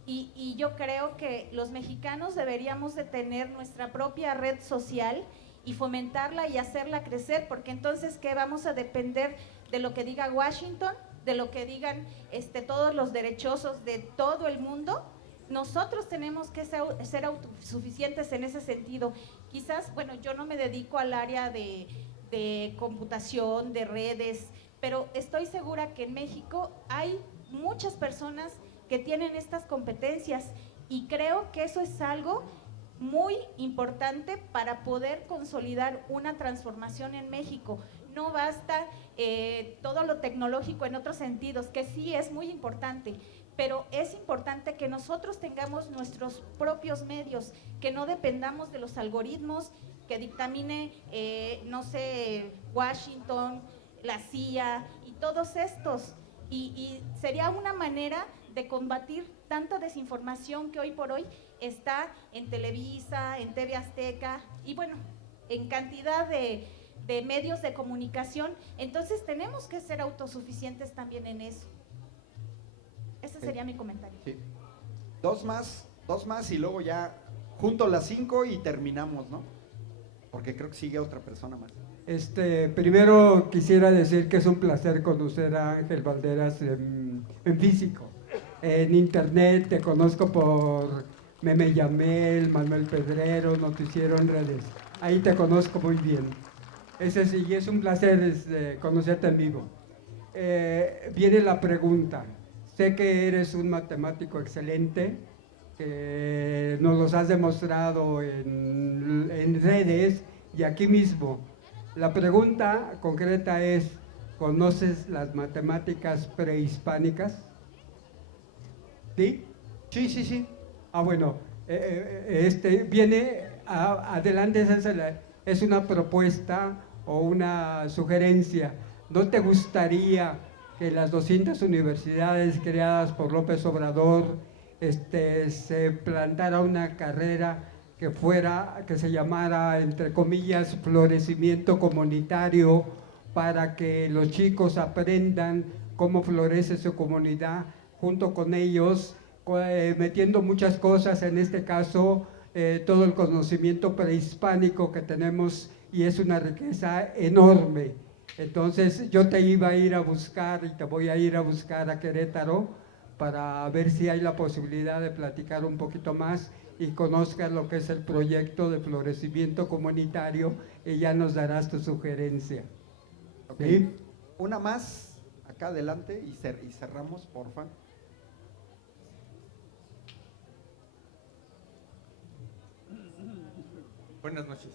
Y yo creo que los mexicanos deberíamos de tener nuestra propia red social y fomentarla y hacerla crecer, porque entonces, ¿qué? Vamos a depender de lo que diga Washington, de lo que digan todos los derechosos de todo el mundo. Nosotros tenemos que ser autosuficientes en ese sentido. Quizás, bueno, yo no me dedico al área de computación, de redes, pero estoy segura que en México hay muchas personas que tienen estas competencias y creo que eso es algo muy importante para poder consolidar una transformación en México. No basta todo lo tecnológico en otros sentidos, que sí es muy importante, pero es importante que nosotros tengamos nuestros propios medios, que no dependamos de los algoritmos que dictamine, no sé, Washington, la CIA y todos estos. Y sería una manera de combatir tanta desinformación que hoy por hoy está en Televisa, en TV Azteca y bueno, en cantidad de medios de comunicación. Entonces tenemos que ser autosuficientes también en eso. Ese sería mi comentario. Sí. Dos más y luego ya junto las 5 y terminamos, ¿no? Porque creo que sigue otra persona más. Primero quisiera decir que es un placer conocer a Ángel Valderas en físico. En internet te conozco por Meme Yamel, Manuel Pedrero, Noticiero en Redes. Ahí te conozco muy bien. Ese sí, y es un placer conocerte en vivo. Viene la pregunta. Sé que eres un matemático excelente, que nos los has demostrado en redes y aquí mismo. La pregunta concreta es, ¿conoces las matemáticas prehispánicas? ¿Sí? Sí. Bueno, viene adelante, es una propuesta o una sugerencia. ¿No te gustaría que las 200 universidades creadas por López Obrador se plantara una carrera que se llamara, entre comillas, florecimiento comunitario, para que los chicos aprendan cómo florece su comunidad junto con ellos, metiendo muchas cosas, en este caso todo el conocimiento prehispánico que tenemos, y es una riqueza enorme. Entonces yo te iba a ir a buscar y te voy a ir a buscar a Querétaro para ver si hay la posibilidad de platicar un poquito más y conozcas lo que es el proyecto de florecimiento comunitario, y ya nos darás tu sugerencia. Okay. ¿Sí? Una más, acá adelante, y cerramos, porfa. Buenas noches.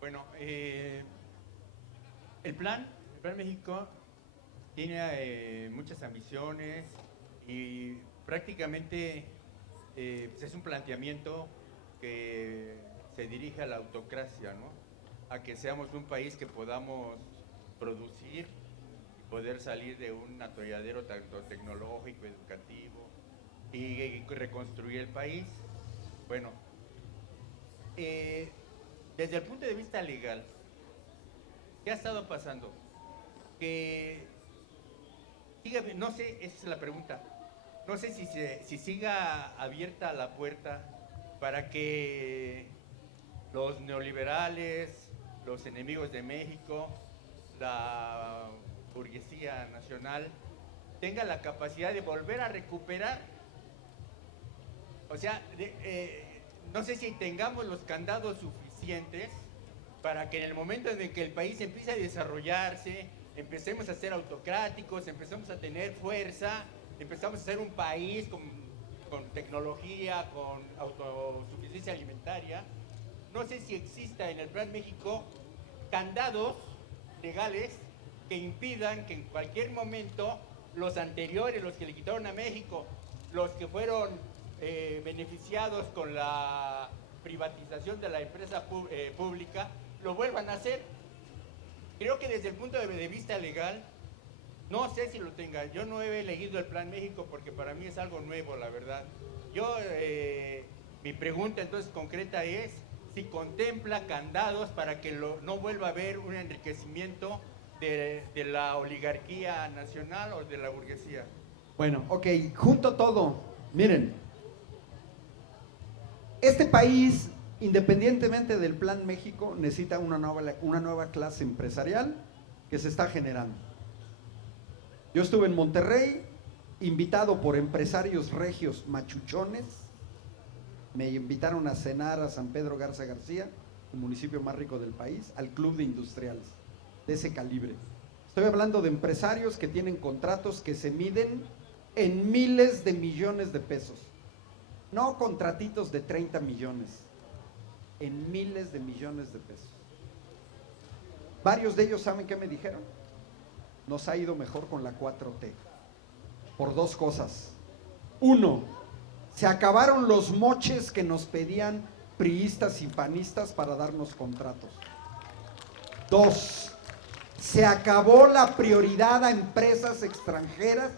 Bueno, el plan México tiene muchas ambiciones y prácticamente pues es un planteamiento que se dirige a la autocracia, ¿no? A que seamos un país que podamos producir y poder salir de un atolladero tanto tecnológico, educativo y reconstruir el país. Bueno, desde el punto de vista legal, ¿qué ha estado pasando? Que no sé, esa es la pregunta. No sé si siga abierta la puerta para que los neoliberales, los enemigos de México, la burguesía nacional, tengan la capacidad de volver a recuperar. O sea, no sé si tengamos los candados suficientes para que en el momento en que el país empiece a desarrollarse, empecemos a ser autocráticos, empecemos a tener fuerza, empezamos a ser un país con tecnología, con autosuficiencia alimentaria. No sé si exista en el Plan México candados legales que impidan que en cualquier momento los anteriores, los que le quitaron a México, los que fueron beneficiados con la privatización de la empresa pública, lo vuelvan a hacer. Creo que desde el punto de vista legal, no sé si lo tenga. Yo no he leído el Plan México porque para mí es algo nuevo, la verdad. Mi pregunta entonces concreta es si contempla candados para que no vuelva a haber un enriquecimiento de la oligarquía nacional o de la burguesía. Bueno, ok, junto todo, miren, este país, independientemente del Plan México, necesita una nueva clase empresarial que se está generando. Yo estuve en Monterrey, invitado por empresarios regios machuchones. Me invitaron a cenar a San Pedro Garza García, el municipio más rico del país, al club de industriales de ese calibre. Estoy hablando de empresarios que tienen contratos que se miden en miles de millones de pesos. No contratitos de 30 millones, en miles de millones de pesos. Varios de ellos, ¿saben qué me dijeron? Nos ha ido mejor con la 4T, por dos cosas. Uno, se acabaron los moches que nos pedían priistas y panistas para darnos contratos. Dos, se acabó la prioridad a empresas extranjeras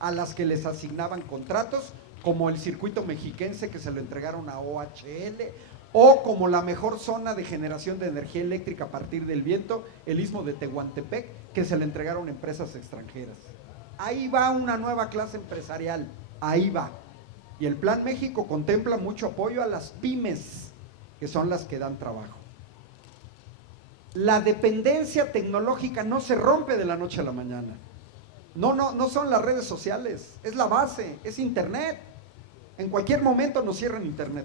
a las que les asignaban contratos, como el circuito mexiquense que se lo entregaron a OHL, o como la mejor zona de generación de energía eléctrica a partir del viento, el istmo de Tehuantepec, que se le entregaron a empresas extranjeras. Ahí va una nueva clase empresarial, ahí va. Y el Plan México contempla mucho apoyo a las pymes, que son las que dan trabajo. La dependencia tecnológica no se rompe de la noche a la mañana. No son las redes sociales, es la base, es internet. En cualquier momento nos cierran internet.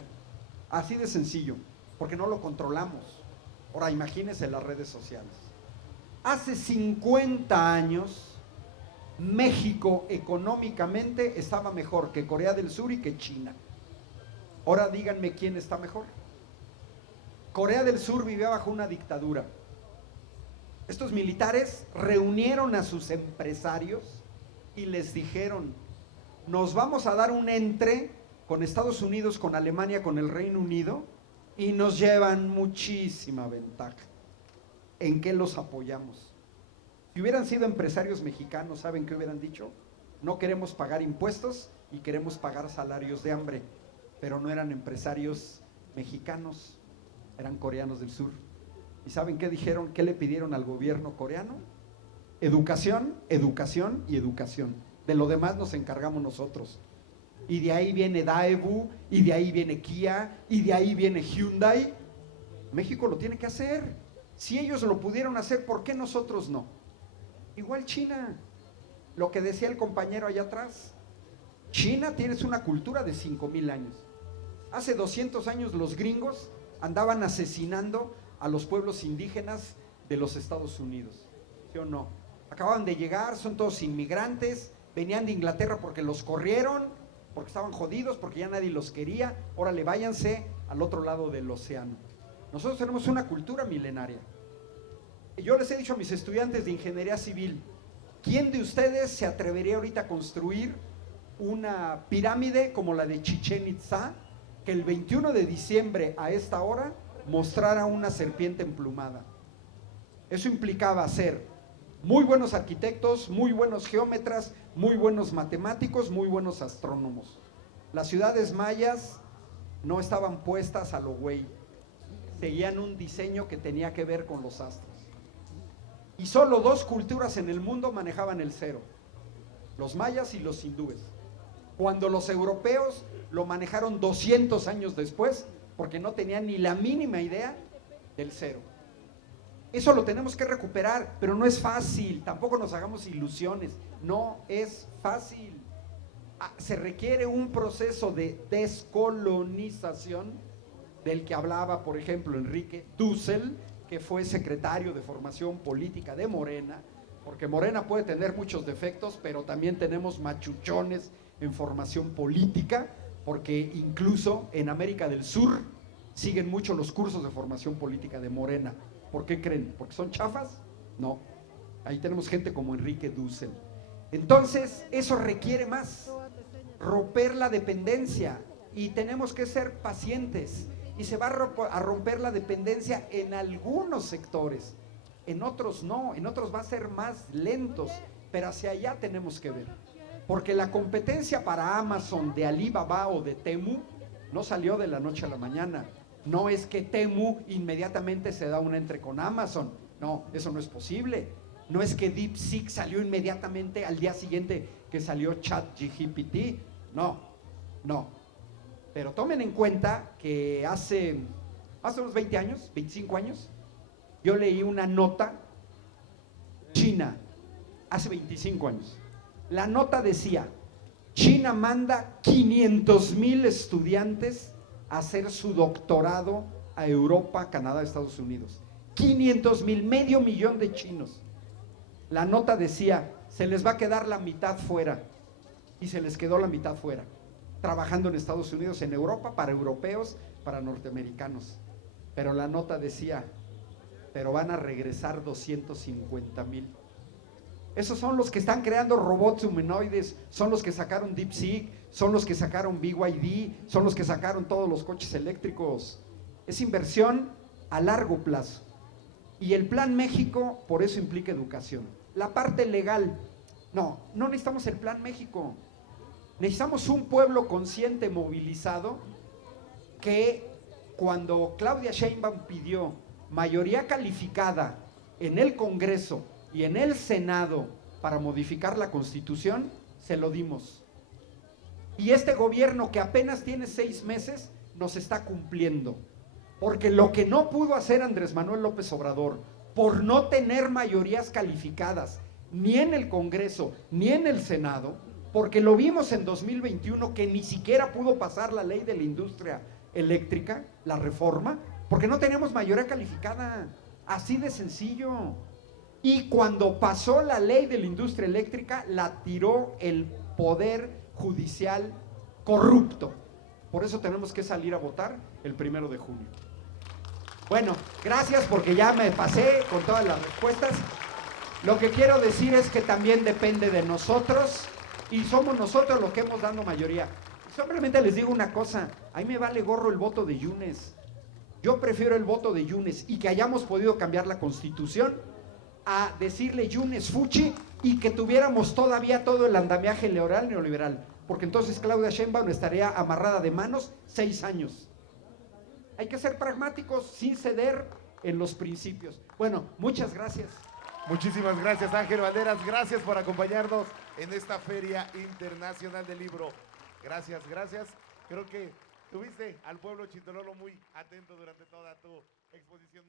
Así de sencillo, porque no lo controlamos. Ahora imagínense las redes sociales. Hace 50 años, México económicamente estaba mejor que Corea del Sur y que China. Ahora díganme quién está mejor. Corea del Sur vivía bajo una dictadura. Estos militares reunieron a sus empresarios y les dijeron: nos vamos a dar un entre con Estados Unidos, con Alemania, con el Reino Unido, y nos llevan muchísima ventaja. ¿En qué los apoyamos? Si hubieran sido empresarios mexicanos, ¿saben qué hubieran dicho? No queremos pagar impuestos y queremos pagar salarios de hambre. Pero no eran empresarios mexicanos, eran coreanos del sur. ¿Y saben qué dijeron? ¿Qué le pidieron al gobierno coreano? Educación, educación y educación. De lo demás nos encargamos nosotros. Y de ahí viene Daewoo, y de ahí viene Kia, y de ahí viene Hyundai. México lo tiene que hacer. Si ellos lo pudieron hacer, ¿por qué nosotros no? Igual China, lo que decía el compañero allá atrás. China tiene una cultura de 5,000 años. Hace 200 años los gringos andaban asesinando a los pueblos indígenas de los Estados Unidos. ¿Sí o no? Acababan de llegar, son todos inmigrantes, venían de Inglaterra porque los corrieron, porque estaban jodidos, porque ya nadie los quería. Órale, váyanse al otro lado del océano. Nosotros tenemos una cultura milenaria. Yo les he dicho a mis estudiantes de ingeniería civil, ¿quién de ustedes se atrevería ahorita a construir una pirámide como la de Chichén Itzá, que el 21 de diciembre a esta hora mostrara una serpiente emplumada? Eso implicaba ser muy buenos arquitectos, muy buenos geómetras, muy buenos matemáticos, muy buenos astrónomos. Las ciudades mayas no estaban puestas a lo güey, seguían un diseño que tenía que ver con los astros. Y solo 2 culturas en el mundo manejaban el cero: los mayas y los hindúes. Cuando los europeos lo manejaron 200 años después, porque no tenían ni la mínima idea del cero. Eso lo tenemos que recuperar, pero no es fácil, tampoco nos hagamos ilusiones, no es fácil. Se requiere un proceso de descolonización del que hablaba, por ejemplo, Enrique Dussel, que fue secretario de formación política de Morena, porque Morena puede tener muchos defectos, pero también tenemos machuchones en formación política, porque incluso en América del Sur siguen mucho los cursos de formación política de Morena. ¿Por qué creen? ¿Porque son chafas? No. Ahí tenemos gente como Enrique Dussel. Entonces, eso requiere más, romper la dependencia, y tenemos que ser pacientes. Y se va a romper la dependencia en algunos sectores, en otros no, en otros va a ser más lentos, pero hacia allá tenemos que ver. Porque la competencia para Amazon de Alibaba o de Temu no salió de la noche a la mañana. No es que Temu inmediatamente se da un entre con Amazon. No, eso no es posible. No es que DeepSeek salió inmediatamente al día siguiente que salió ChatGPT. No. Pero tomen en cuenta que hace unos 20 años, 25 años, yo leí una nota china, hace 25 años. La nota decía: China manda 500,000 estudiantes a hacer su doctorado a Europa, Canadá, Estados Unidos. 500,000, medio millón de chinos. La nota decía: se les va a quedar la mitad fuera. Y se les quedó la mitad fuera, trabajando en Estados Unidos, en Europa, para europeos, para norteamericanos. Pero la nota decía: pero van a regresar 250,000. Esos son los que están creando robots humanoides, son los que sacaron DeepSeek, son los que sacaron BYD, son los que sacaron todos los coches eléctricos. Es inversión a largo plazo. Y el Plan México, por eso implica educación. La parte legal, no necesitamos el Plan México. Necesitamos un pueblo consciente, movilizado, que cuando Claudia Sheinbaum pidió mayoría calificada en el Congreso y en el Senado para modificar la Constitución, se lo dimos. Y este gobierno, que apenas tiene 6 meses, nos está cumpliendo. Porque lo que no pudo hacer Andrés Manuel López Obrador, por no tener mayorías calificadas, ni en el Congreso, ni en el Senado, porque lo vimos en 2021 que ni siquiera pudo pasar la ley de la industria eléctrica, la reforma, porque no teníamos mayoría calificada, así de sencillo. Y cuando pasó la ley de la industria eléctrica, la tiró el Poder Judicial corrupto. Por eso tenemos que salir a votar el 1 de junio. Bueno, gracias, porque ya me pasé con todas las respuestas. Lo que quiero decir es que también depende de nosotros, y somos nosotros los que hemos dado mayoría. Simplemente les digo una cosa, a mí me vale gorro el voto de Yunes. Yo prefiero el voto de Yunes y que hayamos podido cambiar la Constitución a decirle Yunes Fuchi y que tuviéramos todavía todo el andamiaje neoliberal, porque entonces Claudia Sheinbaum estaría amarrada de manos 6 años. Hay que ser pragmáticos sin ceder en los principios. Bueno, muchas gracias. Muchísimas gracias, Ángel Valderas. Gracias por acompañarnos en esta Feria Internacional del Libro. Gracias, gracias. Creo que tuviste al pueblo chintololo muy atento durante toda tu exposición.